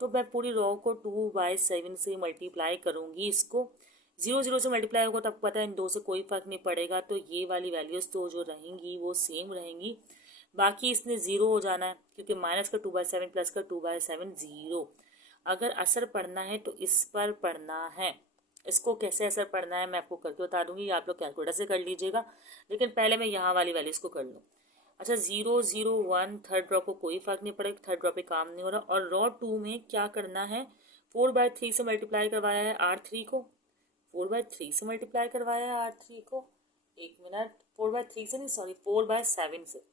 तो मैं पूरी रॉ को 2/7 से मल्टीप्लाई करूंगी। इसको 0 0 से मल्टीप्लाई होगा तो आपको पता है इन दो से कोई फर्क नहीं पड़ेगा, तो ये वाली वैल्यूज तो जो रहेंगी वो सेम रहेंगी। बाकी इसने ज़ीरो हो जाना है, क्योंकि माइनस का 2/7 प्लस का 2/7 ज़ीरो। अगर असर पढ़ना है तो इस पर पढ़ना है। इसको कैसे असर पढ़ना है मैं आपको करके बता दूंगी, आप लोग कैलकुलेटर से कर लीजिएगा, लेकिन पहले मैं यहाँ वाली वैल्यूज़ को कर लूँ। अच्छा, 0 0 1 थर्ड रॉ को कोई फर्क नहीं पड़ेगा, थर्ड रॉ पे काम नहीं हो रहा। और रॉ 2 में क्या करना है, 4/3 से मल्टीप्लाई करवाया है R3 को, 4/3 से मल्टीप्लाई करवाया है R3 को। एक मिनट, 4/3 से नहीं, सॉरी 4/7 से।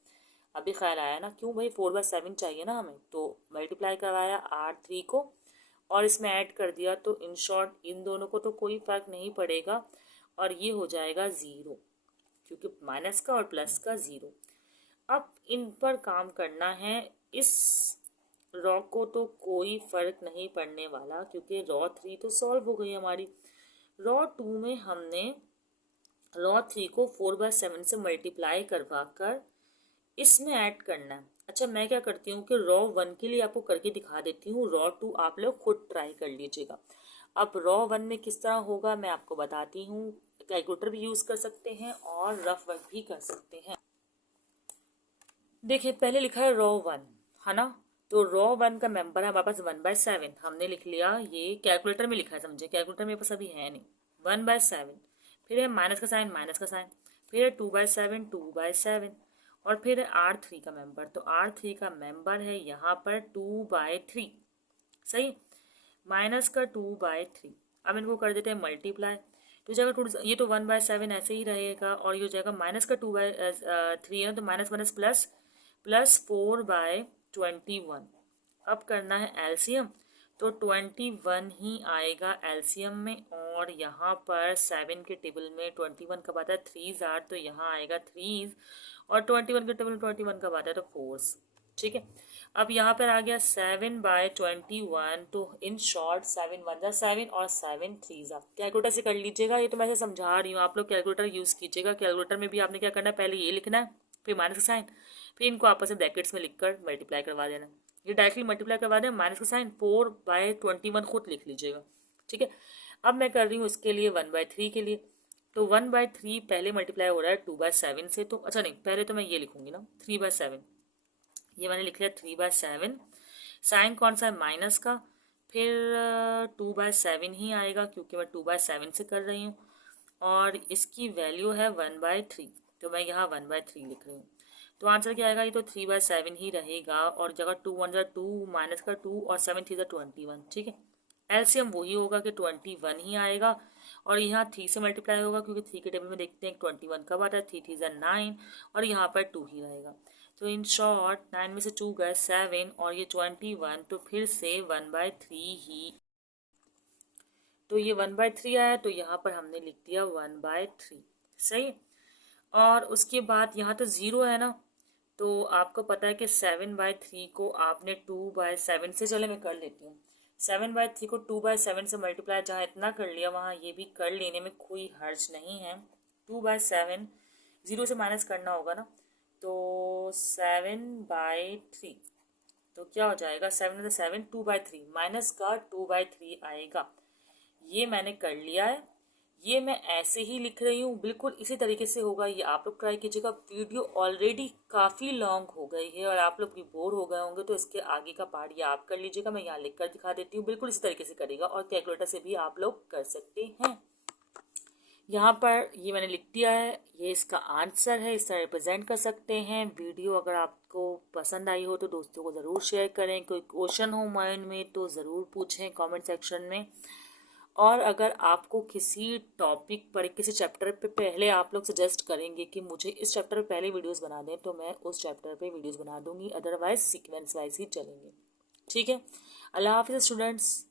अभी ख्याल आया ना, क्यों भाई 4/7 चाहिए ना हमें, तो मल्टीप्लाई करवाया R3 को और इसमें ऐड कर दिया, तो इन शॉर्ट इन दोनों को तो कोई फर्क नहीं पड़ेगा, और ये हो जाएगा ज़ीरो, क्योंकि माइनस का और प्लस का ज़ीरो। अब इन पर काम करना है। इस रॉ को तो कोई फर्क नहीं पड़ने वाला, क्योंकि रॉ 3 तो सॉल्व हो गई हमारी। रॉ 2 में हमने रॉ 3 को 4/7 से मल्टीप्लाई करवा कर इसमें ऐड करना है। अच्छा, मैं क्या करती हूँ कि रॉ 1 के लिए आपको करके दिखा देती हूँ, रॉ 2 आप लोग खुद ट्राई कर लीजिएगा। अब रॉ 1 में किस तरह होगा मैं आपको बताती हूँ। कैलकुलेटर भी यूज़ कर सकते हैं और रफ वर्क भी कर सकते हैं। देखिए, पहले लिखा है रॉ 1, है ना, तो रॉ 1 का मेंबर है हमारे पास 1/7, हमने लिख लिया, ये कैलकुलेटर में लिखा है, समझे, कैलकुलेटर मेरे पास अभी है नहीं। 1/7, फिर है माइनस का साइन, माइनस का साइन, फिर है 2/7, 2/7, और फिर है R3 का मेंबर, तो R3 का मेंबर है यहाँ पर 2/3। सही, माइनस का 2/3। अब इनको कर देते हैं मल्टीप्लाई, तो जाएगा ये तो 1/7 ऐसे ही रहेगा, और ये हो जाएगा माइनस का 2/3 है, तो माइनस माइनस प्लस, प्लस 4/21। अब करना है एलसीएम, तो 21 ही आएगा एलसीएम में, और यहाँ पर 7 के टेबल में 21 कब आता है, 3s आर, तो यहाँ आएगा 3s, और 21 के टेबल में 21 कब आता है, तो 4s। ठीक है, अब यहाँ पर आ गया 7/21, तो इन शॉर्ट 7 1 और 7 3 कैलकुलेटर से कर लीजिएगा। ये तो मैं ऐसे समझा रही हूँ, आप लोग कैलकुलेटर यूज़ कीजिएगा। कैलकुलेटर में भी आपने क्या करना है, पहले ये लिखना है, फिर माइनस का साइन, फिर इनको आपस में ब्रैकेट्स में लिखकर मल्टीप्लाई करवा देना। ये डायरेक्टली मल्टीप्लाई करवा दें, माइनस का साइन 4/21 खुद लिख लीजिएगा। ठीक है, अब मैं कर रही हूँ इसके लिए 1/3 के लिए। तो 1/3 पहले मल्टीप्लाई हो रहा है 2/7 से, तो अच्छा नहीं, पहले तो मैं ये लिखूंगी ना 3/7। ये मैंने लिख लिया 3/7। साइन कौन सा है, माइनस का, फिर 2/7 ही आएगा क्योंकि मैं 2/7 से कर रही हूँ, और इसकी वैल्यू है 1/3, तो मैं यहाँ 1/3 लिख रही हूँ। तो आंसर क्या आएगा, ये तो 3/7 ही रहेगा, और जगह 2 1 2, माइनस का 2 और 7 3 21। ठीक है, एलसीएम वही होगा कि 21 ही आएगा, और यहाँ 3 से मल्टीप्लाई होगा क्योंकि 3 के टेबल में देखते हैं 21 कब आता है, 3 3 9, और यहाँ पर 2 ही रहेगा। तो इन शॉर्ट 9 में से 2 गए 7, और ये 21, तो फिर से 1/3 ही, तो ये 1/3 आया, तो यहाँ पर हमने लिख दिया 1/3। सही। और उसके बाद यहाँ तो ज़ीरो है ना, तो आपको पता है कि 7/3 को आपने 2/7 से, चले मैं कर लेती हूँ, 7/3 को 2/7 से मल्टीप्लाई जहाँ इतना कर लिया वहाँ ये भी कर लेने में कोई हर्ज नहीं है। 2/7 ज़ीरो से माइनस करना होगा ना, तो 7/3, तो क्या हो जाएगा, 7 2/3 माइनस का 2/3 आएगा। ये मैंने कर लिया है, ये मैं ऐसे ही लिख रही हूँ, बिल्कुल इसी तरीके से होगा। ये आप लोग ट्राई कीजिएगा। वीडियो ऑलरेडी काफ़ी लॉन्ग हो गई है और आप लोग भी बोर हो गए होंगे, तो इसके आगे का पार्ट ये आप कर लीजिएगा। मैं यहाँ लिख कर दिखा देती हूँ, बिल्कुल इसी तरीके से करेगा, और कैलकुलेटर से भी आप लोग कर सकते हैं। यहाँ पर ये मैंने लिख दिया है, ये इसका आंसर है, इस तरह रिप्रेजेंट कर सकते हैं। वीडियो अगर आपको पसंद आई हो तो दोस्तों को ज़रूर शेयर करें। कोई क्वेश्चन हो माइंड में तो ज़रूर पूछें कमेंट सेक्शन में। और अगर आपको किसी टॉपिक पर, किसी चैप्टर पे पहले आप लोग सजेस्ट करेंगे कि मुझे इस चैप्टर पे पहले वीडियोस बना दें, तो मैं उस चैप्टर पे वीडियोस बना दूंगी, अदरवाइज सीक्वेंस वाइज ही चलेंगे। ठीक है, अल्लाह हाफिज़ स्टूडेंट्स।